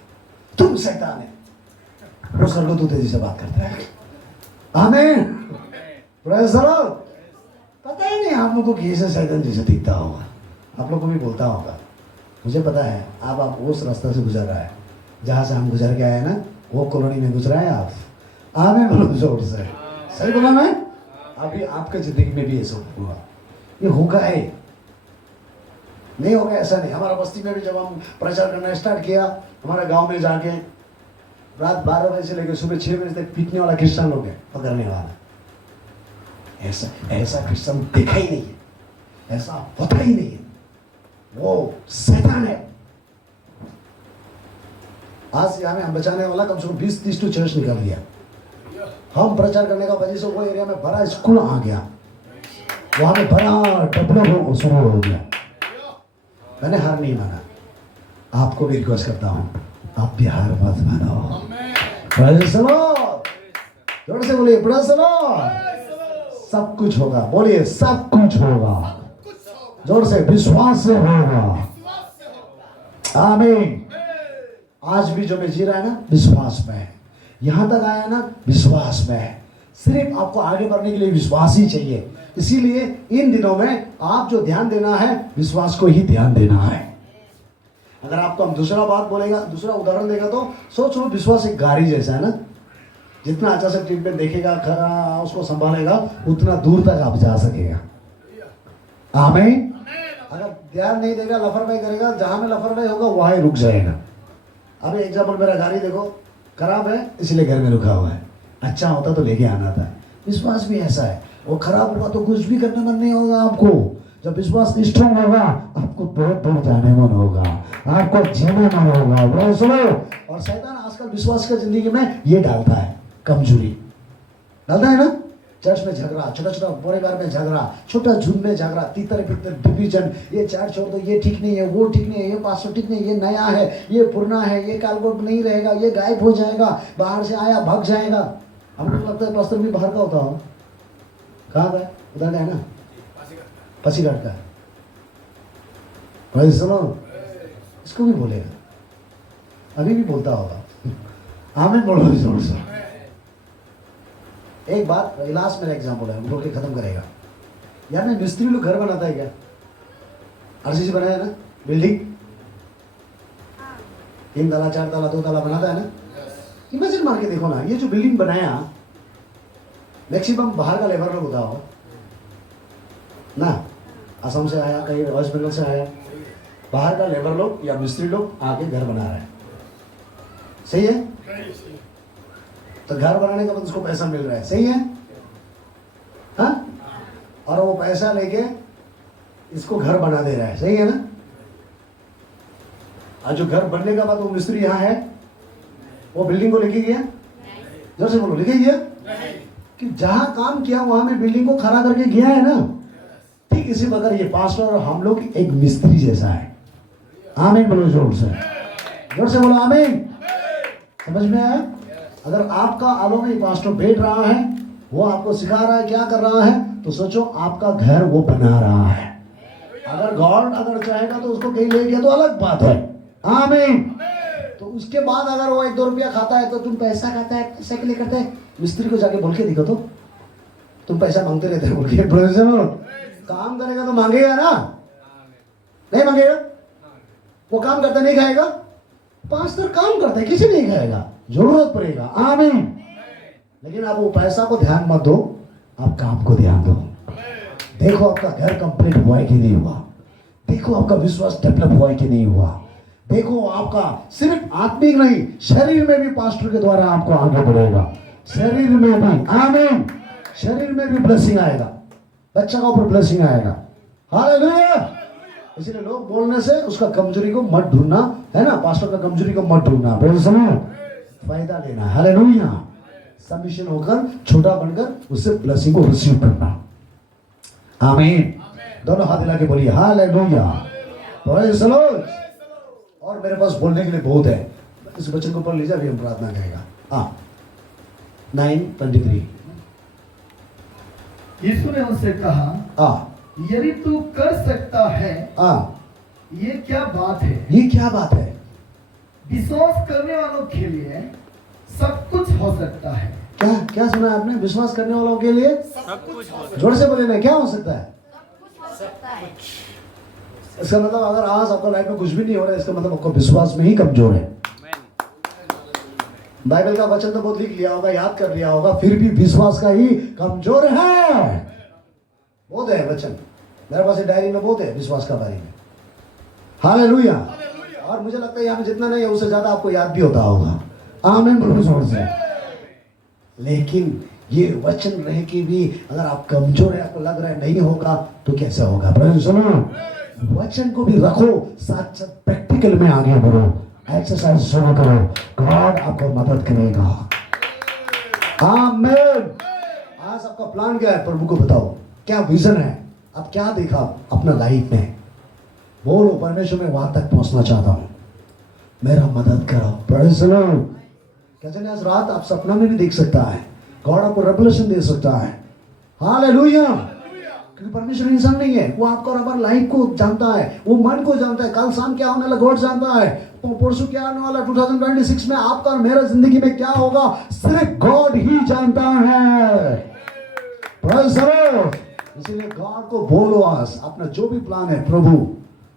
तुम शैतान है। वो स्वर्गदूत से बात करता है। आमीन। Praise the Lord. पता ही नहीं आप लोगों को कैसे शैतान जैसे दिखता होगा, आप लोग को भी बोलता होगा। मुझे पता है आप उस रास्ते से गुजर रहा है जहाँ से हम गुजर के आए ना, वो कॉलोनी में गुजरा है आप। आमीन बोलो जोर से। सही बोला मैं? अभी आपके जिंदगी में भी ऐसा हुआ, ये होगा है, नहीं होगा ऐसा नहीं। हमारा बस्ती में भी जब हम प्रचार करना स्टार्ट किया, हमारे गांव में जाके रात 12 बजे से लेकर सुबह 6 बजे तक पीटने वाला क्रिश्चियन लोग है, पकड़ने वाला। ऐसा क्रिश्चियन देखा ही नहीं है, ऐसा होता ही नहीं है, वो शैतान है। आज यहाँ में हम बचाने वाला कम से कम 20-30 तो चर्च निकाल दिया। हम प्रचार करने का वजह से वो एरिया में बड़ा स्कूल आ गया, वहां में बड़ा डेवलप शुरू हो गया। मैंने हार नहीं माना। आपको भी रिक्वेस्ट करता हूँ, आप भी हार मत मानो। Praise the Lord. जोर से बोलिए प्रेज़ द लॉर्ड। सब कुछ होगा, बोलिए सब कुछ होगा। जोर से, विश्वास से होगा। आमीन। आज भी जो मैं जी रहा है ना, विश्वास में है। यहां तक आया ना, विश्वास में है। सिर्फ आपको आगे बढ़ने के लिए विश्वास ही चाहिए। इसीलिए इन दिनों में आप जो ध्यान देना है, विश्वास को ही ध्यान देना है। अगर आपको हम दूसरा बात बोलेगा, दूसरा उदाहरण देगा तो सोच लो, विश्वास एक गाड़ी जैसा है ना। जितना अच्छा से ट्रीटमेंट देखेगा, खरा उसको संभालेगा, उतना दूर तक आप जा सकेगा। आमीन। अगर ध्यान नहीं देगा, लापरवाही करेगा, जहां में लापरवाही होगा वहां ही रुक जाएगा। अभी एग्जाम्पल, मेरा गाड़ी देखो, खराब है इसलिए घर में रुका हुआ है। अच्छा होता तो लेके आना था। विश्वास भी ऐसा है, वो खराब होगा तो कुछ भी करने मन नहीं होगा आपको। जब विश्वास स्ट्रॉन्ग होगा, आपको बहुत दूर जाने मन होगा, आपको जीने मन होगा। वो सुनो, और शैतान आजकल विश्वास का जिंदगी में ये डालता है, कमजोरी डालता है ना। चर्च में झगड़ा, छोटा छोटा परिवार में झगड़ा, छोटा झुंड में झगड़ा, तीतर बितर डिवीजन, ये चर्च छोड़ दो, ये ठीक नहीं है, वो ठीक नहीं है, ये पास्टर ठीक नहीं है, ये नया है, ये पुराना है, ये कालकोट नहीं रहेगा, ये गायब हो जाएगा, बाहर से आया भाग जाएगा। हमको लगता है पास्टर भी बाहर का होता हो। कहाँ का है? उधर का है ना, पासीघाट का। Praise the Lord. इसको भी बोलेगा, अभी भी बोलता होगा। आमीन बोलो जोर से। एक बात, लास्ट मेरा एग्जाम्पल है, बोल के खत्म करेगा। यार मैं मिस्त्री लोग घर बनाता है क्या? आरसीसी बनाया ना, बिल्डिंग 3 ताला 4 ताला 2 ताला बनाता है ना। इमेजिन मार के देखो ना, ये जो बिल्डिंग बनाया, मैक्सिमम बाहर का लेबर लोग होता हो ना, असम से आया, कहीं वेस्ट बंगाल से आया, बाहर का लेबर लोग या मिस्त्री लोग आके घर बना रहे हैं। सही है? तो घर बनाने का मतलब उसको पैसा मिल रहा है। सही है? हाँ? और वो पैसा लेके इसको घर बना दे रहा है। सही है ना? और जो घर बनने का बाद वो मिस्त्री यहाँ है, वो बिल्डिंग को लेके गया, जोर से बोलो, लेके गया कि जहां काम किया वहां में बिल्डिंग को खड़ा करके गया है ना। ठीक इसी प्रकार ये पास्टर और हम लोग एक मिस्त्री जैसा है। आमीन बोलो जोर से, जोर से बोलो आमीन। समझ में आया? अगर आपका आलो में पास्टर बैठ रहा है, वो आपको सिखा रहा है, क्या कर रहा है, तो सोचो आपका घर वो बना रहा है। अगर गॉड अगर चाहेगा तो उसको कहीं ले गया तो अलग बात है। आमीन। तो उसके बाद अगर वो 1-2 रुपया खाता है तो तुम पैसा खाता है, पैसे के लिए करते हैं। मिस्त्री को जाके बोल के दिखो तो, तुम पैसा मांगते रहते हो बोल के। काम करेगा तो मांगेगा ना, नहीं मांगेगा? वो काम करता नहीं खाएगा? पास्टर काम करता है, किसी नहीं खाएगा, जरूरत पड़ेगा। आमीन। लेकिन आप वो पैसा को ध्यान मत दो, आप काम को ध्यान दो। देखो आपका घर कंप्लीट हुआ है कि नहीं हुआ, देखो आपका विश्वास डेवलप हुआ है कि नहीं हुआ, देखो आपका सिर्फ आत्मिक नहीं, शरीर में भी पास्टर के द्वारा आपको आगे बढ़ेगा। शरीर में भी, आमीन, शरीर में भी ब्लेसिंग आएगा, बच्चा का ऊपर ब्लेसिंग आएगा। हालेलुया। इसलिए लोग बोलने से उसका कमजोरी को मत ढूंढना, है ना, पास्टर का कमजोरी को मत ढूंढना, फायदा लेना। हालेलुया। सबमिशन होकर, छोटा बनकर उससे ब्लेसिंग को रिसीव करना। आमीन। दोनों हाथ हिला के बोलिए हालेलुया। Praise the Lord. और मेरे पास बोलने के लिए बहुत है, इस वचन को पढ़ लीजिए, अभी हम प्रार्थना करेगा। 9:23। यीशु ने उनसे कहा, यदि तू कर सकता है, ये क्या बात है? ये क्या बात है? विश्वास करने वालों के लिए सब कुछ हो सकता है। क्या क्या सुना आपने? विश्वास करने वालों के लिए सब कुछ हो सकता जोर से बोलिए ना, क्या हो सकता है? सकता है। इसका मतलब अगर आज आपका लाइफ में कुछ भी नहीं हो रहा है, इसका मतलब आपको विश्वास में ही कमजोर है। बाइबल का वचन तो बहुत लिख लिया होगा, याद कर लिया होगा, फिर भी विश्वास का ही कमजोर है। बहुत है वचन मेरे पास, डायरी में बहुत है विश्वास का बारे में। हालेलुया। और मुझे लगता है यहाँ पे जितना नहीं है उससे ज्यादा आपको याद भी होता होगा। आमीन बोलो जोर से। लेकिन ये वचन रहे कि भी अगर आप कमजोर है, आपको लग रहा है नहीं होगा, तो कैसे होगा? सुनो, वचन को भी रखो, साथ साथ प्रैक्टिकल में आगे बढ़ो, एक्सरसाइज शुरू करो, गॉड आपको मदद करेगा। आमीन। आज आपका प्लान क्या है? प्रभु को बताओ, क्या विजन है, आप क्या देखा अपना लाइफ में? बोलो परमेश्वर, मैं वहां तक पहुंचना चाहता हूं, मेरा मदद करो। Praise the Lord. कहते आज रात आप सपना में भी देख सकता है, गॉड आपको रेवलेशन दे सकता है। हालेलुया। क्योंकि परमेश्वर इंसान नहीं है, वो आपको और हमारे लाइफ को जानता है, वो मन को जानता है, कल शाम क्या होने वाला गॉड जानता है, परसों क्या होने वाला 2026 में आपका और मेरा जिंदगी में क्या होगा, सिर्फ गॉड ही जानता है। Praise the Lord. इसीलिए गॉड को बोलो आज अपना जो भी प्लान है, प्रभु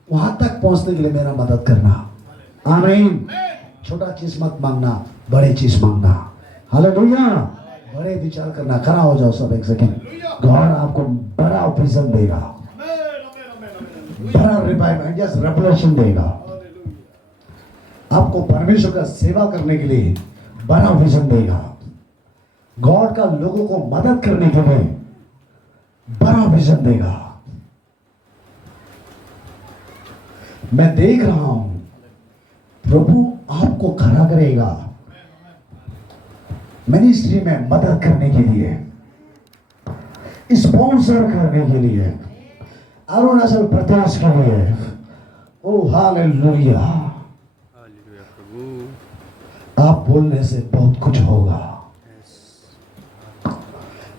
वहां तक पहुंचने के लिए मेरा मदद करना। आमीन। छोटा चीज मत मांगना, बड़े चीज मांगना। हालेलुया। बड़े विचार करना। खड़ा हो जाओ सब एक सेकंड। गॉड आपको बड़ा विजन देगा, बड़ा रिवाइवल, यस रेवलेशन देगा। आपको परमेश्वर का सेवा करने के लिए बड़ा विजन देगा। गॉड का लोगों को मदद करने के लिए बड़ा विजन देगा। मैं देख रहा हूं प्रभु आपको खड़ा करेगा मिनिस्ट्री में मदद करने के लिए, स्पॉन्सर करने के लिए, अरुणाचल प्रदेश के लिए। ओ हालेलुया। आप बोलने से बहुत कुछ होगा,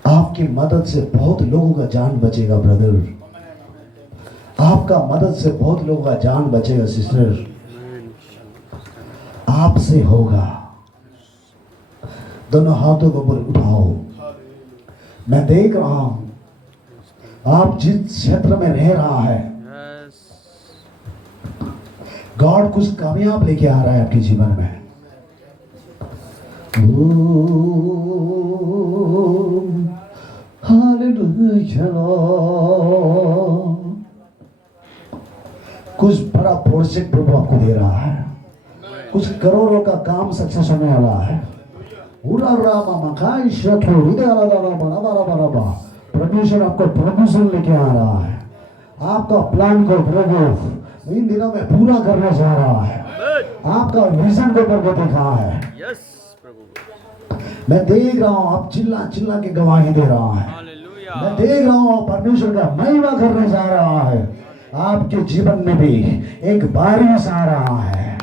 आपकी मदद से बहुत लोगों का जान बचेगा ब्रदर, आपका मदद से बहुत लोगों का जान बचेगा सिस्टर, आपसे होगा। दोनों हाथों को ऊपर उठाओ। मैं देख रहा हूं आप जिस क्षेत्र में रह रहा है, गॉड कुछ कामयाब लेके आ रहा है आपके जीवन में। हालेलुया। कुछ बड़ा प्रोजेक्ट प्रभु आपको दे रहा है, कुछ करोड़ों का काम सक्सेस होने वाला है। परमेश्वर आपको प्रमोशन लेके आ रहा है, आपका प्लान को प्रभु इन दिनों में पूरा करने जा रहा है, आपका विजन को प्रभु दिखा है। मैं देख रहा हूँ आप चिल्ला चिल्ला के गवाही दे रहा है। मैं देख रहा हूँ परमेश्वर का महिमा करने जा रहा है। आपके जीवन में भी एक बारिश आ रहा है।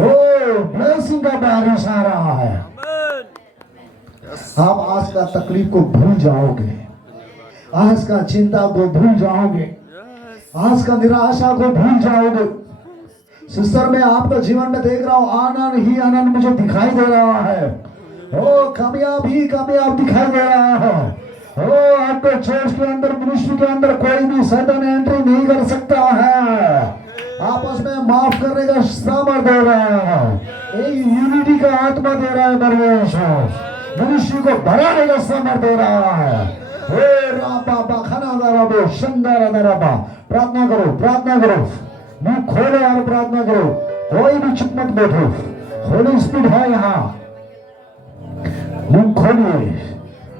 ओ ब्लेसिंग का बारिश आ रहा है। आप आज का तकलीफ को भूल जाओगे, आज का चिंता को भूल जाओगे, आज का निराशा को भूल जाओगे। सिस्टर, मैं आपका जीवन में देख रहा हूं आनंद ही आनंद मुझे दिखाई दे रहा है। ओ कामयाब ही कामयाब दिखाई दे रहा है। ओ आपके चर्च के अंदर, मिनिस्ट्री के अंदर कोई भी सडन एंट्री नहीं कर सकता है। आपस में माफ करने का सामर्थ दे रहा है, एक यूनिटी का आत्मा दे रहा है परमेश्वर। मिनिस्ट्री को बढ़ाने का सामर्थ दे रहा है। हे राबा खाना दराबो शंदारा दराबा। प्रार्थना करो, प्रार्थना करो, मुंह खोलो और प्रार्थना करो, कोई भी चुप मत बैठो। होली स्पिरिट है यहाँ, मुंह खोलिए।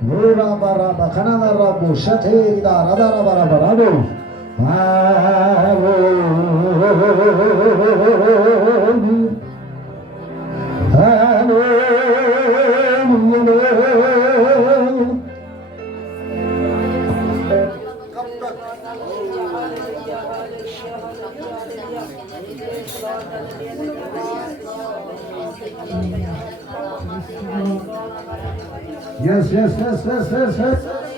हे राबा राबा खाना दराबो शथे दा Radha राबा राबा राबो। Yes, yes, yes, yes, yes, yes.